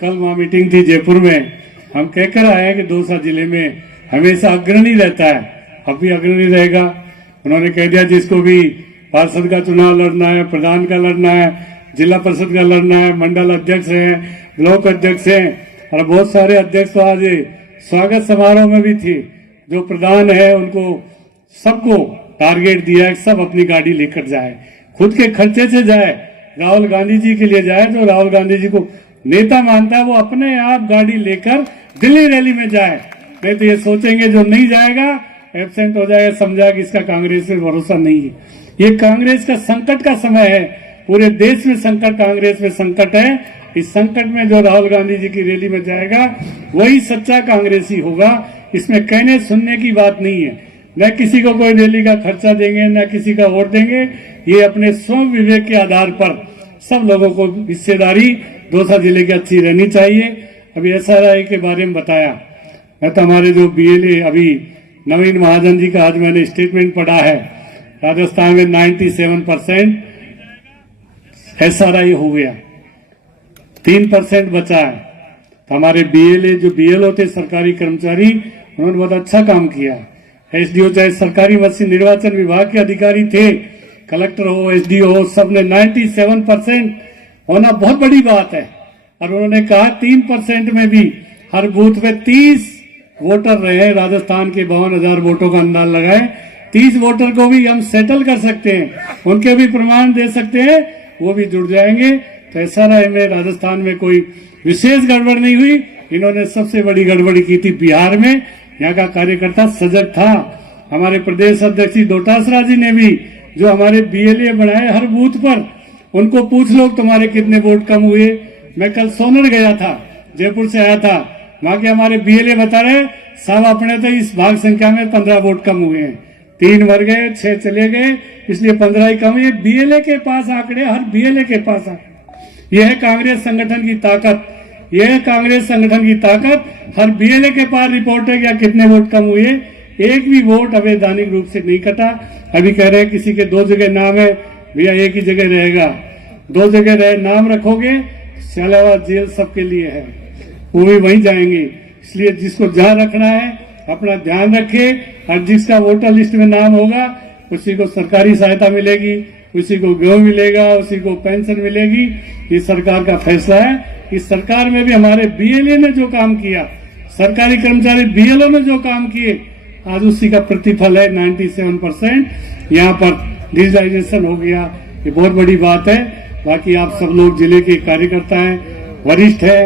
कल वहां मीटिंग थी जयपुर में, हम कहकर आए कि दौसा जिले में हमेशा अग्रणी रहता है, अब भी अग्रणी रहेगा। उन्होंने कह दिया जिसको भी पार्षद का चुनाव लड़ना है, प्रधान का लड़ना है, जिला परिषद का लड़ना है, मंडल अध्यक्ष है, ब्लॉक अध्यक्ष है और बहुत सारे अध्यक्ष तो आज स्वागत समारोह में भी थे। जो प्रधान है उनको सबको टारगेट दिया है, सब अपनी गाड़ी लेकर जाए, खुद के खर्चे से जाए, राहुल गांधी जी के लिए जाए। जो राहुल गांधी जी को नेता मानता है वो अपने आप गाड़ी लेकर दिल्ली रैली में जाए, नहीं तो ये सोचेंगे जो नहीं जाएगा एब्सेंट हो जाएगा, समझा कि इसका कांग्रेस में भरोसा नहीं है। ये कांग्रेस का संकट का समय है, पूरे देश में संकट, कांग्रेस में संकट है। इस संकट में जो राहुल गांधी जी की रैली में जाएगा वही सच्चा कांग्रेसी होगा। इसमें कहने सुनने की बात नहीं है, न किसी को कोई रैली का खर्चा देंगे, न किसी का वोट देंगे। ये अपने स्व विवेक के आधार पर सब लोगों को हिस्सेदारी दौसा जिले की अच्छी रहनी चाहिए। अभी SRI के बारे में बताया, मैं तो हमारे जो BLA अभी नवीन महाजन जी का आज मैंने स्टेटमेंट पढ़ा है, राजस्थान में 97% SRI हो गया, 3% बचा है। तो हमारे BLA जो BLO थे सरकारी कर्मचारी, उन्होंने बहुत अच्छा काम किया। SDO चाहे सरकारी मत्स्य निर्वाचन विभाग के अधिकारी थे, कलेक्टर हो, SDO हो, सबने 97% होना बहुत बड़ी बात है। और उन्होंने कहा 3% में भी हर बूथ पे 30 वोटर रहे। राजस्थान के 52,000 वोटों का अंदाज लगाए, 30 वोटर को भी हम सेटल कर सकते हैं, उनके भी प्रमाण दे सकते हैं, वो भी जुड़ जाएंगे। तो SRI में राजस्थान में कोई विशेष गड़बड़ नहीं हुई। इन्होंने सबसे बड़ी गड़बड़ी की थी बिहार में, यहाँ का कार्यकर्ता सजग था। हमारे प्रदेश अध्यक्ष डोटासरा जी ने भी जो हमारे BLA बनाए हर बूथ पर, उनको पूछ लो तुम्हारे कितने वोट कम हुए। मैं कल सोनर गया था, जयपुर से आया था, वहां के हमारे BLA बता रहे साहब अपने तो इस भाग संख्या में 15 वोट कम हुए हैं, 3 मर गए, 6 चले गए, इसलिए 15 ही कम हुए। BLA के पास आंकड़े, हर BLA के पास आंकड़े। यह है कांग्रेस संगठन की ताकत, यह है कांग्रेस संगठन की ताकत। हर BLA के पास रिपोर्ट है क्या कितने वोट कम हुए, एक भी वोट अवैधानिक रूप से नहीं कटा। अभी कह रहे हैं किसी के 2 जगह नाम है, भैया एक ही जगह रहेगा, 2 जगह रहे नाम रखोगे, सालावाद जेल सबके लिए है, वो भी वहीं जाएंगे। इसलिए जिसको जहां रखना है अपना ध्यान रखे, और जिसका वोटर लिस्ट में नाम होगा उसी को सरकारी सहायता मिलेगी, उसी को गेहूं मिलेगा, उसी को पेंशन मिलेगी। ये सरकार का फैसला है। इस सरकार में भी हमारे BLA ने जो काम किया, सरकारी कर्मचारी BLO ने जो काम किए, आज उसी का प्रतिफल है। 97% यहाँ पर डिजिटलाइजेशन हो गया, ये बहुत बड़ी बात है। बाकी आप सब लोग जिले के कार्यकर्ता हैं, वरिष्ठ है,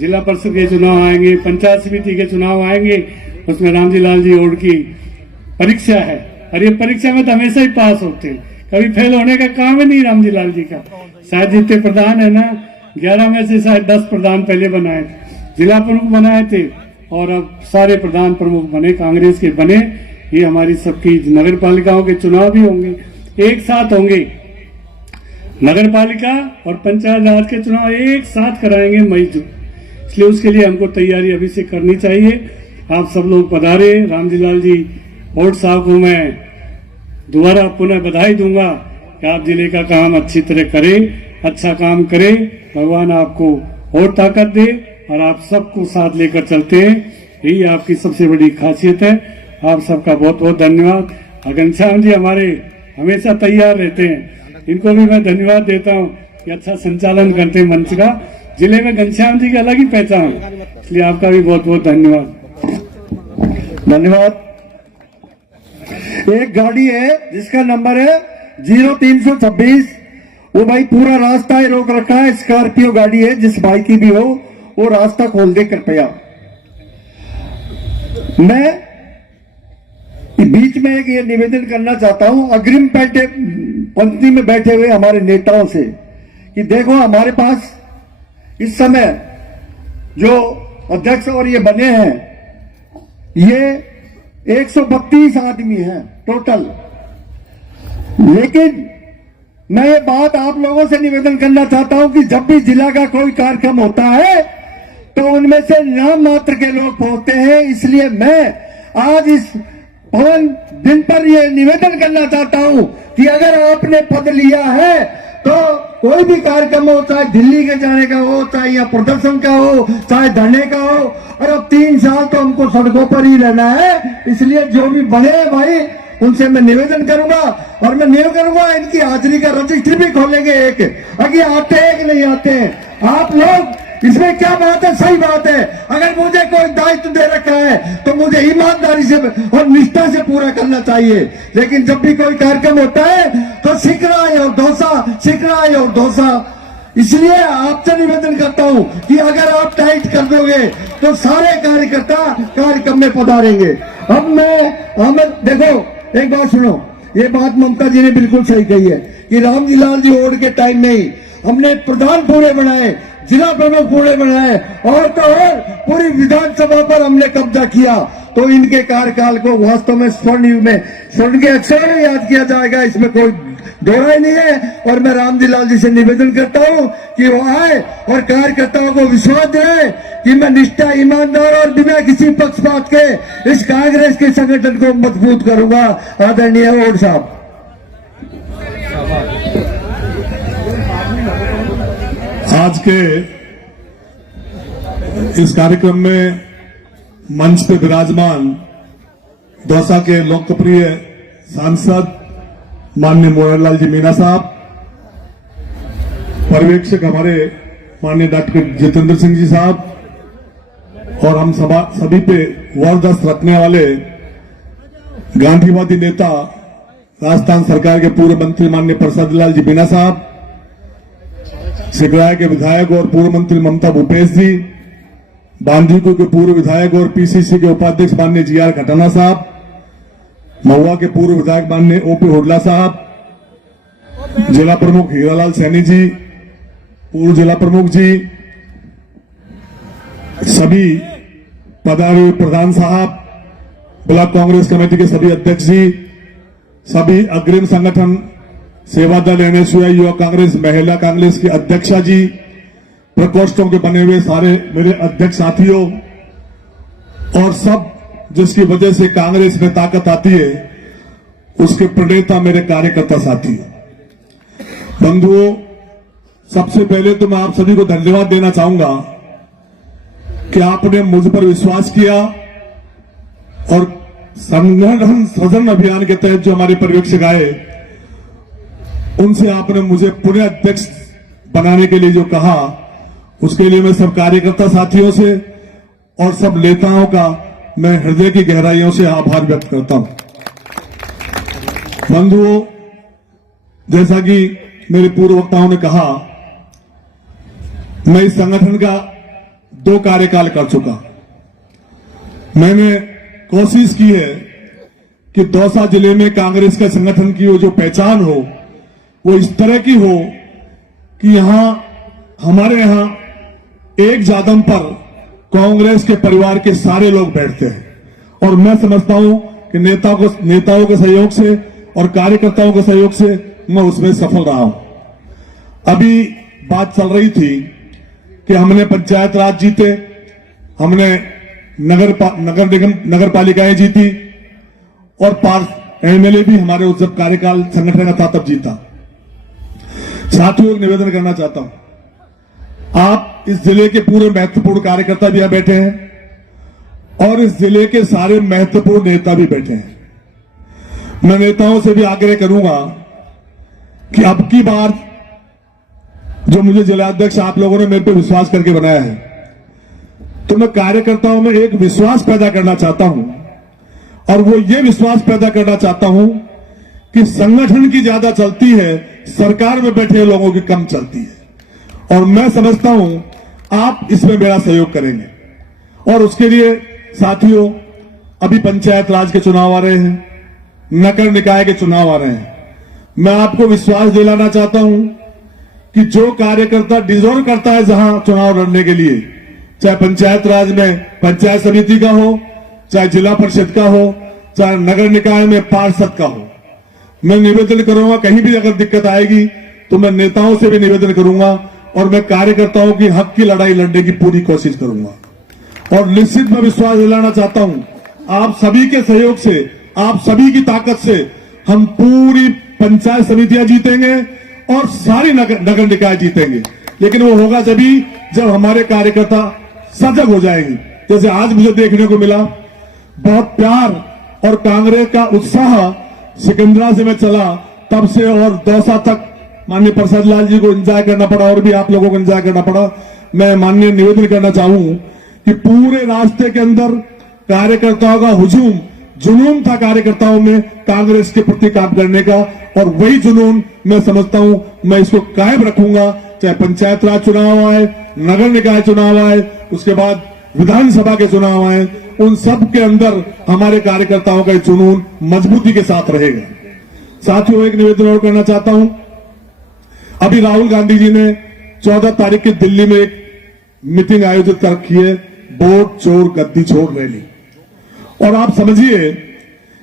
जिला परिषद के चुनाव आएंगे, पंचायत समिति के चुनाव आएंगे, उसमें रामजी लाल जी ओड की परीक्षा है। और ये परीक्षा में तो हमेशा ही पास होते हैं, कभी फेल होने का काम ही नहीं रामजी लाल जी का। शायद जितने प्रधान है ना, 11 में से शायद 10 प्रधान पहले बनाए थे, जिला प्रमुख बनाए थे, और अब सारे प्रधान प्रमुख बने, कांग्रेस के बने। ये हमारी सबकी नगर पालिकाओं के चुनाव भी होंगे, एक साथ होंगे। नगर पालिका और पंचायत राज के चुनाव एक साथ कराएंगे मई जून, इसलिए उसके लिए हमको तैयारी अभी से करनी चाहिए। आप सब लोग पधारे। रामजी लाल जी ओड साहब को मैं दोबारा पुनः बधाई दूंगा कि आप जिले का काम अच्छी तरह करें, अच्छा काम करें। भगवान आपको और ताकत दे और आप सबको साथ लेकर चलते हैं, यही आपकी सबसे बड़ी खासियत है। आप सबका बहुत बहुत धन्यवाद। घनश्याम जी हमारे हमेशा तैयार रहते हैं, इनको भी मैं धन्यवाद देता हूँ कि अच्छा संचालन करते हैं मंच का। जिले में घनश्याम जी की अलग ही पहचान है, इसलिए आपका भी बहुत बहुत धन्यवाद। धन्यवाद। एक गाड़ी है जिसका नंबर है 0326, वो भाई पूरा रास्ता ही रोक रखा है। स्कॉर्पियो गाड़ी है, जिस भाई की भी हो वो रास्ता खोल दे कृपया। मैं बीच में एक ये निवेदन करना चाहता हूं अग्रिम पंक्ति में बैठे हुए हमारे नेताओं से कि देखो हमारे पास इस समय जो अध्यक्ष और ये बने हैं, ये 132 आदमी हैं टोटल। लेकिन मैं ये बात आप लोगों से निवेदन करना चाहता हूं कि जब भी जिला का कोई कार्यक्रम होता है तो उनमें से नाम मात्र के लोग पहुंचते हैं। इसलिए मैं आज इस भवन दिन पर यह निवेदन करना चाहता हूं कि अगर आपने पद लिया है तो कोई भी कार्यक्रम हो, चाहे दिल्ली के जाने का हो, चाहे यहाँ प्रदर्शन का हो, चाहे धरने का हो, और अब 3 साल तो हमको सड़कों पर ही रहना है। इसलिए जो भी बने हैं भाई, उनसे मैं निवेदन करूंगा और मैं निवेदन करूंगा इनकी हाजिरी का रजिस्टर भी खोलेंगे। एक आगे आते हैं कि नहीं आते हैं आप लोग, इसमें क्या बात है? सही बात है। अगर मुझे कोई दायित्व दे रखा है तो मुझे ईमानदारी से और निष्ठा से पूरा करना चाहिए। लेकिन जब भी कोई कार्यक्रम होता है तो सिकराई और डोसा, सिकराई और डोसा। इसलिए आपसे निवेदन करता हूं कि अगर आप टाइट कर दोगे तो सारे कार्यकर्ता कार्यक्रम में पधारेंगे। अब मैं देखो, एक बात सुनो, ये बात ममता जी ने बिल्कुल सही कही है कि रामजी लाल जी ओड के टाइम में ही हमने प्रधान पूरे बनाए, जिला प्रमुख पूरे बनाए, और तो और पूरी विधानसभा पर हमने कब्जा किया। तो इनके कार्यकाल को वास्तव में स्वर्ण के अक्षर में याद किया जाएगा, इसमें कोई दोहरा ही नहीं है। और मैं रामजी लाल जी से निवेदन करता हूं कि वो आए और कार्यकर्ताओं को विश्वास दिलाए कि मैं निष्ठा, ईमानदार और बिना किसी पक्षपात के इस कांग्रेस के संगठन को मजबूत करूंगा। आदरणीय ओड साहब। आज के इस कार्यक्रम में मंच पे विराजमान दौसा के लोकप्रिय सांसद माननीय मोहनलाल जी मीणा साहब, पर्यवेक्षक हमारे माननीय डॉक्टर जितेंद्र सिंह जी साहब, और हम सभी पे वरदस्त रखने वाले गांधीवादी नेता राजस्थान सरकार के पूर्व मंत्री माननीय प्रसाद लाल जी मीणा साहब, सिकराय के विधायक और पूर्व मंत्री ममता भूपेश जी, बांदीकुई के पूर्व विधायक और पीसीसी के उपाध्यक्ष माननीय जीआर खटाना साहब, महुआ के पूर्व विधायक माननीय ओपी हुडला साहब, जिला प्रमुख हीरालाल सैनी जी, पूर्व जिला प्रमुख जी, सभी पदाधिकारी प्रधान साहब, ब्लॉक कांग्रेस कमेटी के सभी अध्यक्ष जी, सभी अग्रिम संगठन सेवा दल, एनएसयूआई, युवा कांग्रेस, महिला कांग्रेस की अध्यक्षा जी, प्रकोष्ठों के बने हुए सारे मेरे अध्यक्ष साथियों, और सब जिसकी वजह से कांग्रेस में ताकत आती है उसके प्रणेता मेरे कार्यकर्ता साथी। बंधुओं, सबसे पहले तो मैं आप सभी को धन्यवाद देना चाहूंगा कि आपने मुझ पर विश्वास किया और संगठन सृजन अभियान के तहत जो हमारे पर्यवेक्षक आए उनसे आपने मुझे पुनः अध्यक्ष बनाने के लिए जो कहा, उसके लिए मैं सब कार्यकर्ता साथियों से और सब नेताओं का मैं हृदय की गहराइयों से आभार व्यक्त करता हूं। बंधुओं, जैसा कि मेरे पूर्व वक्ताओं ने कहा, मैं इस संगठन का 2 कार्यकाल कर चुका। मैंने कोशिश की है कि दौसा जिले में कांग्रेस का संगठन की वो जो पहचान हो वो इस तरह की हो कि हमारे यहां एक जादम पर कांग्रेस के परिवार के सारे लोग बैठते हैं। और मैं समझता हूं कि नेताओं के सहयोग से और कार्यकर्ताओं के सहयोग से मैं उसमें सफल रहा हूं। अभी बात चल रही थी कि हमने पंचायत राज जीते, हमने नगर पालिकाएं जीती और एमएलए भी हमारे उस जब कार्यकाल संगठन का था तब जीता। साथियों, एक निवेदन करना चाहता हूं, आप इस जिले के पूरे महत्वपूर्ण कार्यकर्ता भी यहां बैठे हैं और इस जिले के सारे महत्वपूर्ण नेता भी बैठे हैं। मैं नेताओं से भी आग्रह करूंगा कि अब की बार जो मुझे जिलाध्यक्ष आप लोगों ने मेरे पे विश्वास करके बनाया है, तो मैं कार्यकर्ताओं में एक विश्वास पैदा करना चाहता हूं और वो ये विश्वास पैदा करना चाहता हूं कि संगठन की ज्यादा चलती है, सरकार में बैठे लोगों की कम चलती है। और मैं समझता हूं आप इसमें मेरा सहयोग करेंगे। और उसके लिए साथियों, अभी पंचायत राज के चुनाव आ रहे हैं, नगर निकाय के चुनाव आ रहे हैं। मैं आपको विश्वास दिलाना चाहता हूं कि जो कार्यकर्ता डिजर्व करता है जहां चुनाव लड़ने के लिए, चाहे पंचायत राज में पंचायत समिति का हो, चाहे जिला परिषद का हो, चाहे नगर निकाय में पार्षद का हो, मैं निवेदन करूंगा कहीं भी अगर दिक्कत आएगी तो मैं नेताओं से भी निवेदन करूंगा और मैं कार्यकर्ताओं की हक की लड़ाई लड़ने की पूरी कोशिश करूंगा। और निश्चित मैं विश्वास दिलाना चाहता हूं, आप सभी के सहयोग से, आप सभी की ताकत से हम पूरी पंचायत समितियां जीतेंगे और सारी नगर निकाय जीतेंगे। लेकिन वो होगा जब हमारे कार्यकर्ता सजग हो जाएंगे। जैसे आज मुझे देखने को मिला, बहुत प्यार और कांग्रेस का उत्साह सिकंदरा से मैं चला तब से और दौसा तक माननीय प्रसाद लाल जी को एंजॉय करना पड़ा और भी आप लोगों को एंजॉय करना पड़ा। मैं माननीय निवेदन करना चाहूं कि पूरे रास्ते के अंदर कार्यकर्ताओं का हुजूम, जुनून था कार्यकर्ताओं में कांग्रेस के प्रति काम करने का, और वही जुनून मैं समझता हूं मैं इसको कायम रखूंगा, चाहे पंचायत राज चुनाव आए, नगर निकाय चुनाव आए, उसके बाद विधानसभा के चुनाव आए, उन सब के अंदर हमारे कार्यकर्ताओं का जुनून मजबूती के साथ रहेगा। साथियों, एक निवेदन और करना चाहता हूं। अभी राहुल गांधी जी ने 14 तारीख की दिल्ली में एक मीटिंग आयोजित कर रखी है, वोट चोर गद्दी छोड़ रैली। और आप समझिए,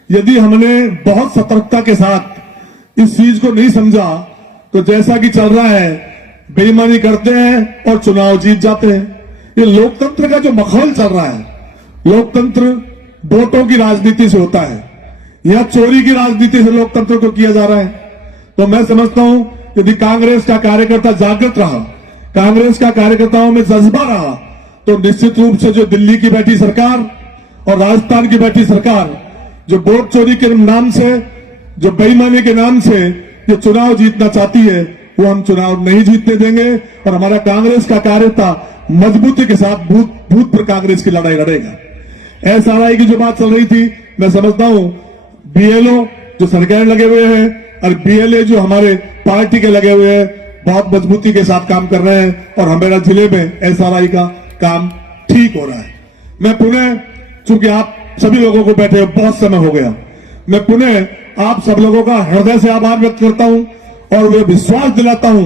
यदि हमने बहुत सतर्कता के साथ इस चीज को नहीं समझा तो जैसा कि चल रहा है, बेईमानी करते हैं और चुनाव जीत जाते हैं। ये लोकतंत्र का जो माहौल चल रहा है, लोकतंत्र वोटों की राजनीति से होता है या चोरी की राजनीति से लोकतंत्र को किया जा रहा है। तो मैं समझता हूं यदि कांग्रेस का कार्यकर्ता जागृत रहा, कांग्रेस का कार्यकर्ताओं में जज्बा रहा, तो निश्चित रूप से जो दिल्ली की बैठी सरकार और राजस्थान की बैठी सरकार जो वोट चोरी के नाम से, जो बेईमानी के नाम से जो चुनाव जीतना चाहती है, वो हम चुनाव नहीं जीतने देंगे। और हमारा कांग्रेस का कार्यकर्ता मजबूती के साथ बूथ पर कांग्रेस की लड़ाई लड़ेगा। एसआरआई की जो बात चल रही थी, मैं समझता हूं बीएलओ जो सरकार लगे हुए हैं और बीएलए जो हमारे पार्टी के लगे हुए हैं, बहुत मजबूती के साथ काम कर रहे हैं और हमारा जिले में एसआरआई का काम ठीक हो रहा है। मैं पुनः, चूंकि आप सभी लोगों को बैठे हो बहुत समय हो गया, मैं पुनः आप सब लोगों का हृदय से आभार व्यक्त करता हूं और वे विश्वास दिलाता हूं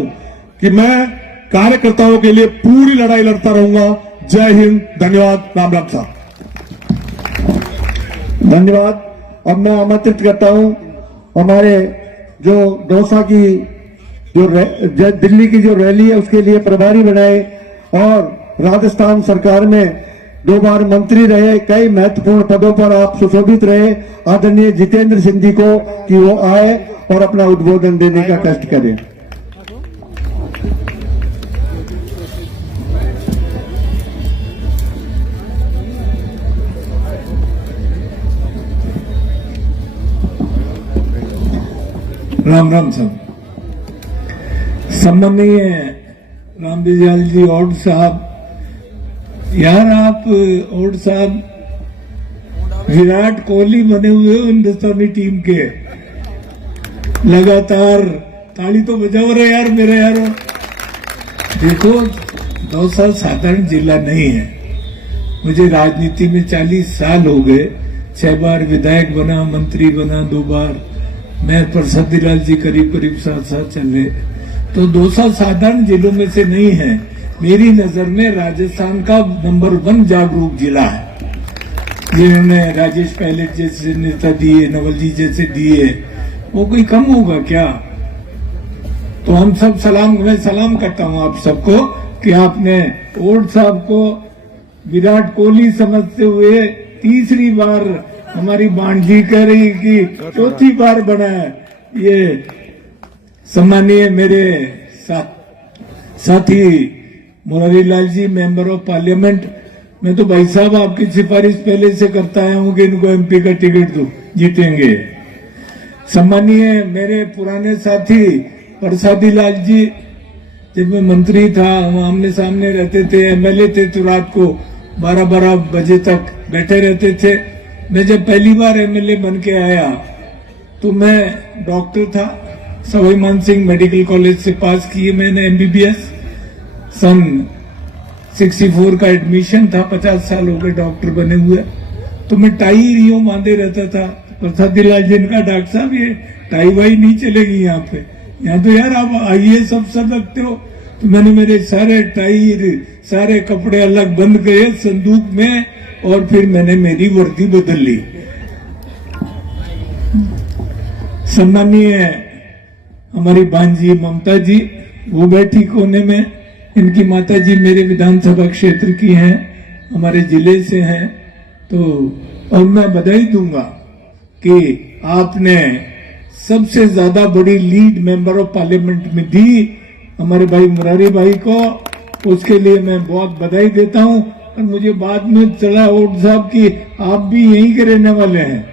कि मैं कार्यकर्ताओं के लिए पूरी लड़ाई लड़ता रहूंगा। जय हिंद, धन्यवाद, राम राम साहब। धन्यवाद। अब मैं आमंत्रित करता हूं हमारे जो दौसा की जो दिल्ली की जो रैली है उसके लिए प्रभारी बनाए और राजस्थान सरकार में 2 बार मंत्री रहे, कई महत्वपूर्ण पदों पर आप सुशोभित रहे, आदरणीय जितेंद्र सिंह जी को कि वो आए और अपना उद्बोधन देने का कष्ट करें। राम राम साहब। सम्मानीय रामविलाल जी ओड साहब, यार आप ओड साहब विराट कोहली बने हुए हिंदुस्तानी टीम के, लगातार ताली तो बजाओ रहे यार मेरे यारो। देखो, दौसा साधारण जिला नहीं है। मुझे राजनीति में 40 साल हो गए, 6 बार विधायक बना, मंत्री बना 2 बार, मैं प्रसाद लाल जी करीब करीब 7 साल चले। तो दौसा साधारण जिलों में से नहीं है। मेरी नजर में राजस्थान का नंबर 1 जागरूक जिला है, जिन्होंने राजेश पायलट जैसे नेता दिए, नवल जी जैसे दिए, वो कोई कम होगा क्या? तो हम सब मैं सलाम करता हूं आप सबको कि आपने ओड साहब को विराट कोहली समझते हुए तीसरी बार हमारी बांझी कह रही कि 4थी बार बना है। ये सम्मानीय मेरे साथी Murari Lal ji, member of parliament, मैं तो भाई साहब आपकी सिफारिश पहले से करता आया हूं कि इनको एमपी का टिकट दो, जीतेंगे। सम्मानीय मेरे पुराने साथी प्रसादी लाल जी, जब मैं मंत्री था हम आमने सामने रहते थे, एमएलए थे, तो रात को 12-12 बजे तक बैठे रहते थे। मैं जब पहली बार एमएलए बन के आया तो मैं डॉक्टर था, सवाई मानसिंह मेडिकल कॉलेज से पास किए मैंने एमबीबीएस। सन 64 का एडमिशन था, 50 साल हो गए डॉक्टर बने हुए। तो मैं टाई रियो बांधे रहता था। प्रसादी लाल जी ने कहा, डॉक्टर साहब ये टाई वाई नहीं चलेगी यहाँ पे, यहाँ तो यार आप आईएएस अफसर रखते हो। तो मैंने मेरे सारे टाई, सारे कपड़े अलग बंद करे संदूक में और फिर मैंने मेरी वर्दी बदल ली। सम्मानीय हमारी भांजी ममता जी, वो बैठी कोने में, इनकी माताजी मेरे विधानसभा क्षेत्र की हैं, हमारे जिले से हैं। तो और मैं बधाई दूंगा कि आपने सबसे ज्यादा बड़ी लीड मेंबर ऑफ पार्लियामेंट में दी हमारे भाई मुरारी भाई को, उसके लिए मैं बहुत बधाई देता हूं। और मुझे बाद में चला ओट साहब की आप भी यहीं के रहने वाले हैं,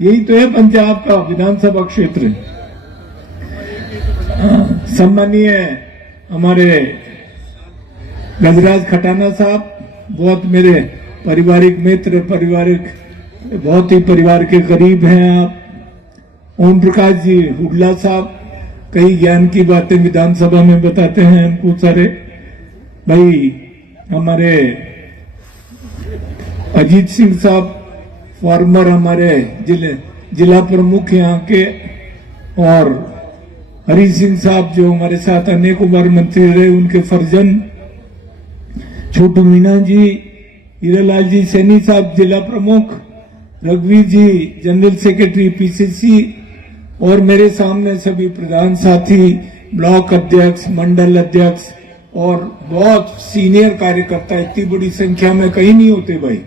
यही तो है पंजाब का विधानसभा क्षेत्र। सम्मानीय हमारे गजराज खटाना साहब, बहुत मेरे पारिवारिक मित्र, बहुत ही परिवार के करीब हैं आप। ओम प्रकाश जी हुडला साहब कई ज्ञान की बातें विधानसभा में बताते हैं हमको सारे भाई। हमारे अजीत सिंह साहब फॉर्मर हमारे जिला प्रमुख यहाँ के, और हरी सिंह साहब जो हमारे साथ अनेकों बार मंत्री रहे, उनके फर्जन छोटू मीणा जी, हीरालाल जी सैनी साहब जिला प्रमुख, रघुवीर जी जनरल सेक्रेटरी पीसीसी, और मेरे सामने सभी प्रधान साथी, ब्लॉक अध्यक्ष, मंडल अध्यक्ष और बहुत सीनियर कार्यकर्ता। इतनी बड़ी संख्या में कहीं नहीं होते भाई।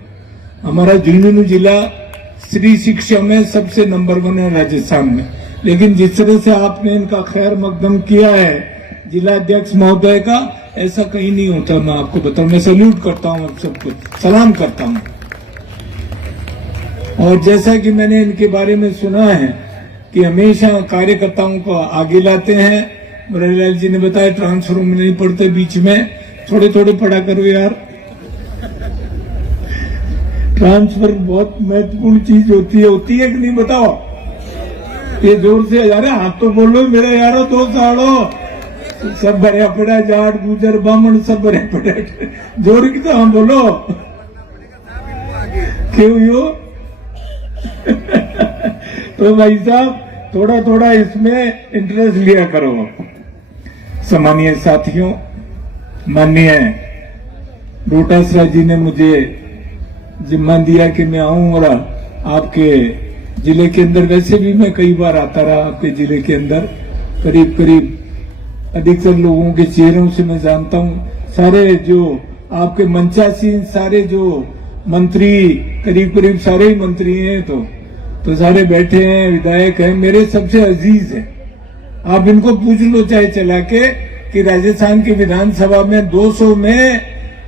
हमारा झुंझुनू जिला स्त्री शिक्षा में सबसे नंबर 1 है राजस्थान में, लेकिन जिस तरह से आपने इनका खैर मकदम किया है जिला अध्यक्ष महोदय का, ऐसा कहीं नहीं होता। मैं आपको बताऊं, मैं सैल्यूट करता हूं, आप सबको सलाम करता हूं। और जैसा कि मैंने इनके बारे में सुना है कि हमेशा कार्यकर्ताओं को आगे लाते हैं। मुरारीलाल जी ने बताया ट्रांसफर में नहीं पढ़ते, बीच में थोड़े थोड़े पढ़ा करो यार। ट्रांसफर बहुत महत्वपूर्ण चीज होती है कि नहीं, बताओ। ये जोर से यार हाथ तो बोलो मेरे यारो, दो साड़ो सब भरे पड़ा, जाट गुजर बामण सब भरे पड़े, जोर की तो हम बोलो क्यों यो। तो भाई साहब थोड़ा थोड़ा इसमें इंटरेस्ट लिया करो। सम्मानीय साथियों, माननीय डोटासरा जी ने मुझे जिम्मा दिया कि मैं आऊं और आपके जिले के अंदर, वैसे भी मैं कई बार आता रहा आपके जिले के अंदर, करीब करीब अधिकतर लोगों के चेहरों से मैं जानता हूं। सारे जो आपके मंचासीन, सारे जो मंत्री, करीब करीब सारे ही मंत्री हैं, तो सारे बैठे हैं, विधायक हैं, मेरे सबसे अजीज हैं। आप इनको पूछ लो चाहे चला के कि राजस्थान की विधानसभा में 200 में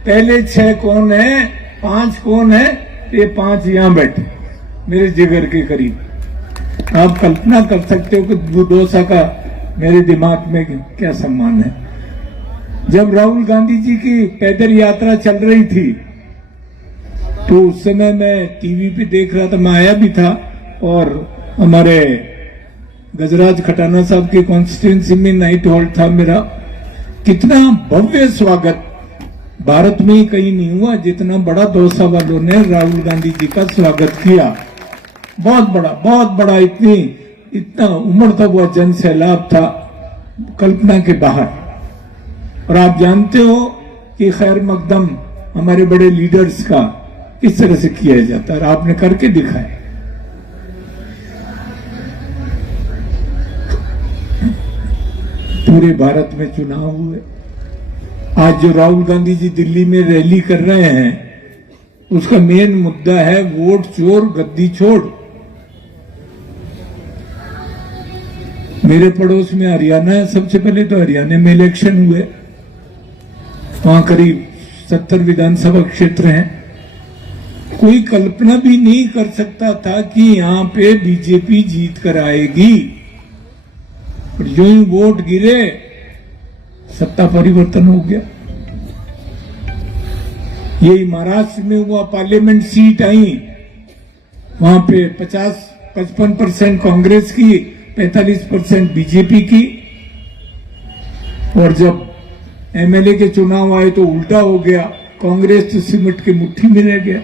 पहले 6 कौन है, 5 कौन है। ये 5 यहाँ बैठे मेरे जिगर के करीब। आप कल्पना कर सकते हो कि बुदोसा का मेरे दिमाग में क्या सम्मान है। जब राहुल गांधी जी की पैदल यात्रा चल रही थी तो उस समय मैं टीवी पे देख रहा था, मैं आया भी था, और हमारे गजराज खटाना साहब के कॉन्स्टिट्यूंसी में नाइट हॉल्ट था मेरा। कितना भव्य स्वागत भारत में ही कहीं नहीं हुआ जितना बड़ा दौसा वालों ने राहुल गांधी जी का स्वागत किया। बहुत बड़ा इतना उमड़ता हुआ जन सैलाब था, कल्पना के बाहर। और आप जानते हो कि खैर मकदम हमारे बड़े लीडर्स का किस तरह से किया जाता है, आपने करके दिखाया। पूरे भारत में चुनाव हुए। आज जो राहुल गांधी जी दिल्ली में रैली कर रहे हैं, उसका मेन मुद्दा है वोट चोर गद्दी छोड़। मेरे पड़ोस में हरियाणा है, सबसे पहले तो हरियाणा में इलेक्शन हुए, वहां करीब 70 विधानसभा क्षेत्र हैं। कोई कल्पना भी नहीं कर सकता था कि यहां पे बीजेपी जीत कर आएगी, और जो ही वोट गिरे सत्ता परिवर्तन हो गया। यही महाराष्ट्र में हुआ, पार्लियामेंट सीट आई, वहां पे 55% कांग्रेस की, 45% बीजेपी की। और जब एमएलए के चुनाव आए तो उल्टा हो गया, कांग्रेस तो सिमट के मुट्ठी में रह गया।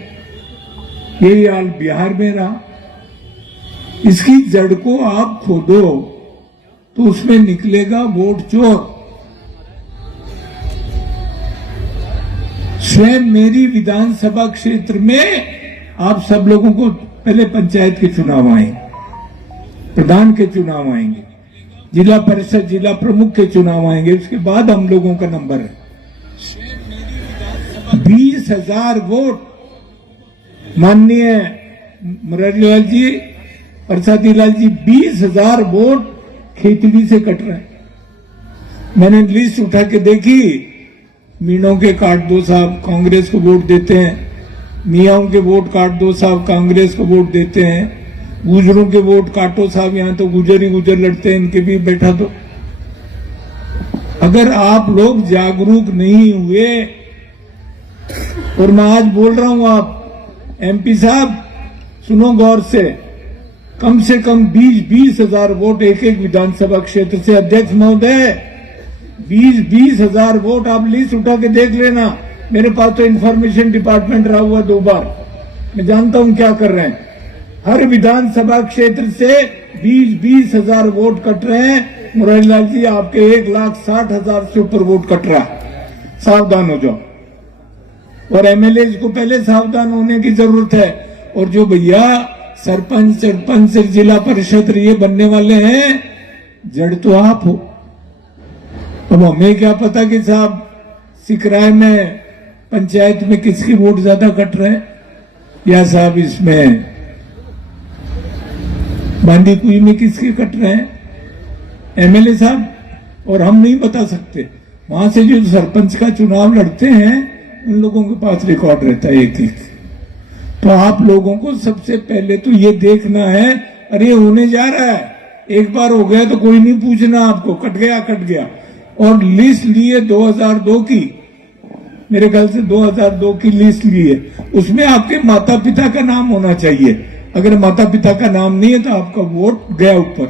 यही हाल बिहार में रहा। इसकी जड़ को आप खोदो तो उसमें निकलेगा वोट चोर। स्वयं मेरी विधानसभा क्षेत्र में आप सब लोगों को पहले पंचायत के चुनाव आएंगे, प्रधान के चुनाव आएंगे, जिला परिषद, जिला प्रमुख के चुनाव आएंगे, उसके बाद हम लोगों का नंबर है। 20,000 वोट माननीय मुरारीलाल जी, प्रसादी लाल जी, 20,000 वोट खेतड़ी से कट रहे हैं। मैंने लिस्ट उठा के देखी, मीणों के काट दो साहब, कांग्रेस को वोट देते हैं, मियाओं के वोट काट दो साहब, कांग्रेस को वोट देते हैं, गुजरों के वोट काटो साहब, यहां तो गुजर ही गुजर लड़ते हैं, इनके भी बैठा दो। अगर आप लोग जागरूक नहीं हुए, और मैं आज बोल रहा हूं, आप एमपी साहब सुनो गौर से कम 20 हजार वोट एक एक विधानसभा क्षेत्र से। अध्यक्ष महोदय, 20 हजार वोट आप लिस्ट उठा के देख लेना। मेरे पास तो इंफॉर्मेशन डिपार्टमेंट रहा हुआ 2 बार, मैं जानता हूं क्या कर रहे हैं। हर विधानसभा क्षेत्र से 20 हजार वोट कट रहे हैं। मुरारीलाल जी, आपके 1,60,000 से ऊपर वोट कट रहा है, सावधान हो जाओ। और एमएलए को पहले सावधान होने की जरूरत है। और जो भैया सरपंच जिला परिषद ये बनने वाले हैं, जड़ तो आप हो। अब हमें क्या पता कि साहब सिकराय में पंचायत में किसकी वोट ज्यादा कट रहे हैं, या साहब इसमें बांदीकुई में किसके कट रहे हैं, एमएलए साहब। और हम नहीं बता सकते, वहां से जो सरपंच का चुनाव लड़ते हैं उन लोगों के पास रिकॉर्ड रहता है एक। तो आप लोगों को सबसे पहले तो ये देखना है, अरे होने जा रहा है, एक बार हो गया तो कोई नहीं पूछना आपको, कट गया। और लिस्ट ली है 2002 की, मेरे ख्याल से 2002 की लिस्ट ली है, उसमें आपके माता पिता का नाम होना चाहिए। अगर माता पिता का नाम नहीं है तो आपका वोट गया ऊपर।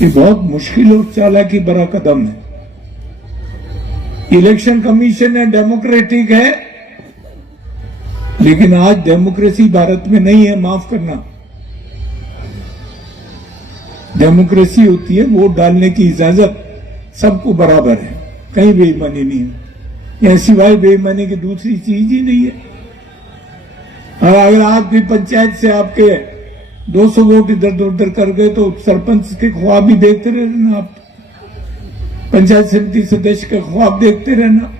ये बहुत मुश्किल और चालाकी भरा कदम है। इलेक्शन कमीशन है, डेमोक्रेटिक है, लेकिन आज डेमोक्रेसी भारत में नहीं है, माफ करना। डेमोक्रेसी होती है वोट डालने की इजाजत सबको बराबर है, कहीं बेईमानी नहीं है, या सिवाय बेईमानी की दूसरी चीज ही नहीं है। अगर आपकी पंचायत से आपके 200 वोट इधर उधर कर गए तो सरपंच के ख्वाब भी देखते रहना, आप पंचायत समिति सदस्य के ख्वाब देखते रहना।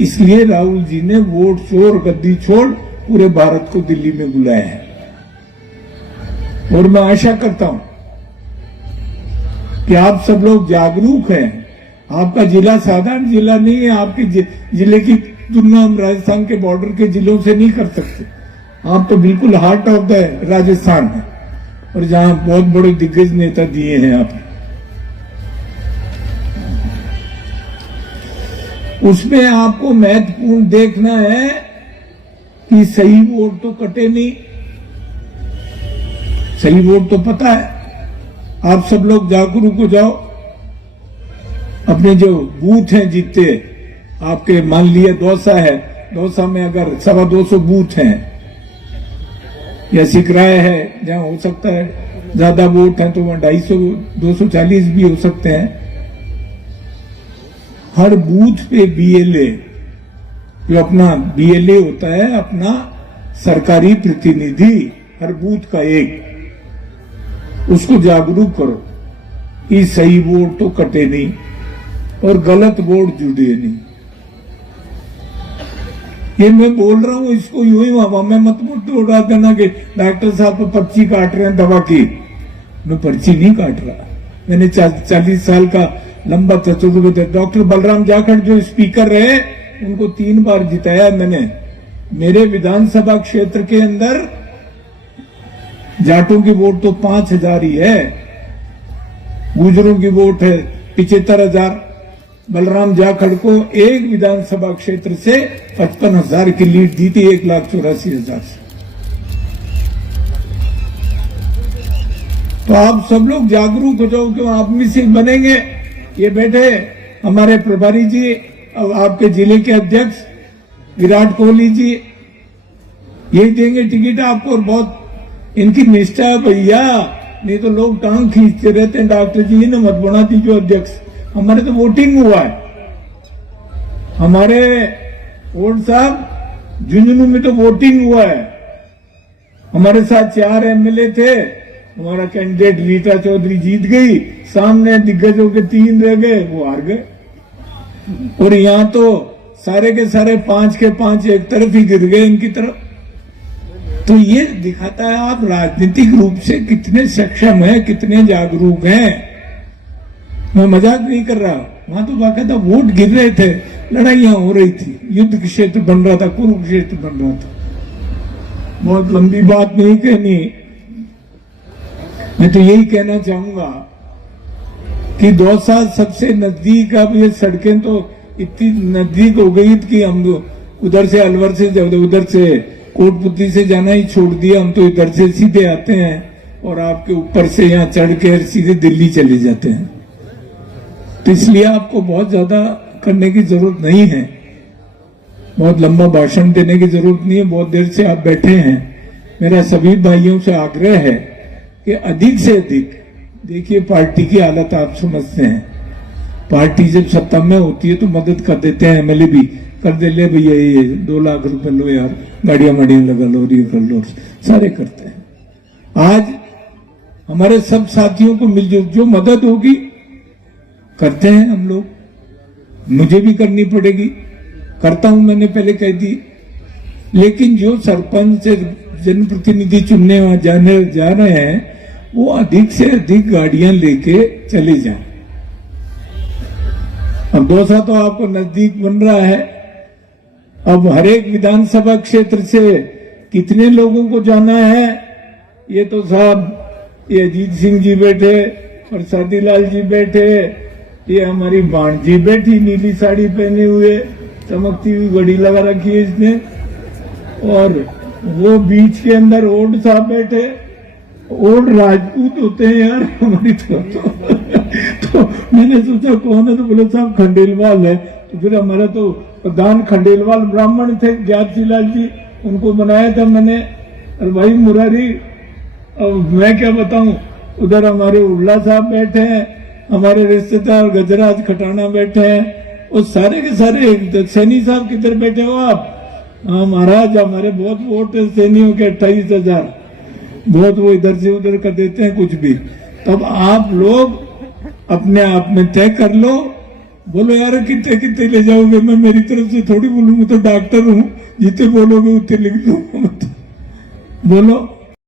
इसलिए राहुल जी ने वोट चोर गद्दी छोड़ पूरे भारत को दिल्ली में बुलाया है। और मैं आशा करता हूं कि आप सब लोग जागरूक हैं। आपका जिला साधारण जिला नहीं है, आपके जिले की तुलना हम राजस्थान के बॉर्डर के जिलों से नहीं कर सकते। आप तो बिल्कुल हार्ट ऑफ द राजस्थान है, और जहां बहुत बड़े दिग्गज नेता दिए हैं आप, उसमें आपको महत्वपूर्ण देखना है कि सही वोट तो कटे नहीं। सही वोट तो पता है, आप सब लोग जागरूक हो जाओ। अपने जो बूथ हैं जितने आपके, मान लिया दौसा है, दौसा में अगर 225 बूथ हैं, या सिकराय है जहां हो सकता है ज्यादा वोट हैं तो वहां 250 240 भी हो सकते हैं। हर बूथ पे बीएलए, जो अपना बीएलए होता है, अपना सरकारी प्रतिनिधि, हर बूथ का एक, उसको जागरूक करो कि सही वोट तो कटे नहीं और गलत वोट जुड़े नहीं। ये मैं बोल रहा हूं, इसको यूं ही हवा में मत उड़ा देना कि डॉक्टर साहब पर्ची काट रहे हैं दवा की। मैं पर्ची नहीं काट रहा, मैंने 40 साल का लंबा तजुर्बा। डॉक्टर बलराम जाखड़ जो स्पीकर रहे, उनको 3 बार जिताया मैंने। मेरे विधानसभा क्षेत्र के अंदर जाटों की वोट तो 5,000 ही है, गुजरों की वोट है 75,000। बलराम जाखड़ को एक विधानसभा क्षेत्र से 55,000 की लीड दी थी 1,84,000 से। तो आप सब लोग जागरूक हो जाओ, क्यों आप में से बनेंगे। ये बैठे हमारे प्रभारी जी, आपके जिले के अध्यक्ष विराट कोहली जी, यही देंगे टिकट आपको। और बहुत इनकी निष्ठा है भैया, नहीं तो लोग टांग खींचते रहते हैं, डॉक्टर जी ने मत बना दीजिए अध्यक्ष। हमारे तो वोटिंग हुआ है, हमारे वोट साहब झुंझुनू में तो वोटिंग हुआ है। हमारे साथ 4 एमएलए थे, हमारा कैंडिडेट रीता चौधरी जीत गई, सामने दिग्गजों के 3 रह गए, वो हार गए। और यहाँ तो सारे के सारे 5 के 5 एक तरफ ही गिर गए इनकी तरफ। तो ये दिखाता है आप राजनीतिक रूप से कितने सक्षम हैं, कितने जागरूक हैं। मैं मजाक नहीं कर रहा, वहां तो बाकायदा वोट गिर रहे थे, लड़ाइयां हो रही थी, युद्ध क्षेत्र बन रहा था, कुरुक्षेत्र बन रहा था। बहुत लंबी बात नहीं कहनी, मैं तो यही कहना चाहूंगा कि दौसा सबसे नजदीक, अब ये सड़कें तो इतनी नजदीक हो गई कि हम उधर से अलवर से उधर से कोटपुतली से जाना ही छोड़ दिया, हम तो इधर से सीधे आते हैं और आपके ऊपर से यहाँ चढ़ के सीधे दिल्ली चले जाते हैं। तो इसलिए आपको बहुत ज्यादा करने की जरूरत नहीं है, बहुत लंबा भाषण देने की जरूरत नहीं है। बहुत देर से आप बैठे हैं, मेरा सभी भाइयों से आग्रह है कि अधिक से अधिक देखिए, पार्टी की हालत आप समझते हैं, पार्टी जब सत्ता में होती है तो मदद कर देते हैं, एमएलए भी कर दे, ले भैया ये 2 लाख रुपए लो यार, गाड़ियां माड़ियां लगा लो, ये कर लो, सारे करते हैं। आज हमारे सब साथियों को मिलजुल जो मदद होगी करते हैं हम लोग, मुझे भी करनी पड़ेगी, करता हूं, मैंने पहले कह दी। लेकिन जो सरपंच जनप्रतिनिधि चुनने जाने जा रहे हैं वो अधिक से अधिक गाड़ियां लेके चले जाएं। अब दौसा तो आपको नजदीक बन रहा है, अब हर एक विधानसभा क्षेत्र से कितने लोगों को जाना है, ये तो साहब ये अजीत सिंह जी बैठे, प्रसादी लाल जी बैठे, ये हमारी बाण जी बैठी नीली साड़ी पहने हुए, चमकती हुई घड़ी लगा रखी है इसने, और वो बीच के अंदर ओड साहब बैठे। ओड राजपूत होते हैं यार हमारी तरफ। तो मैंने सोचा कौन है, तो बोले साहब खंडेलवाल है। तो फिर हमारा तो प्रधान खंडेलवाल ब्राह्मण थे, ज्ञातशीलाल जी, उनको बनाया था मैंने। अरे भाई मुरारी, अब मैं क्या बताऊं, उधर हमारे उल्ला साहब बैठे हैं, हमारे रिश्तेदार गजराज खटाना बैठे हैं, और सारे के सारे सैनी साहब किधर बैठे हो आप? हाँ महाराज, हमारे बहुत वोट है सैनियों के, 28,000, बहुत वो इधर से उधर कर देते हैं कुछ भी। तब आप लोग अपने आप में तय कर लो, बोलो यार कितने कितने ले जाओगे। मैं मेरी तरफ से थोड़ी बोलूंगा, तो डॉक्टर हूं, जितने बोलोगे उतने लिख दूंगा। बोलो।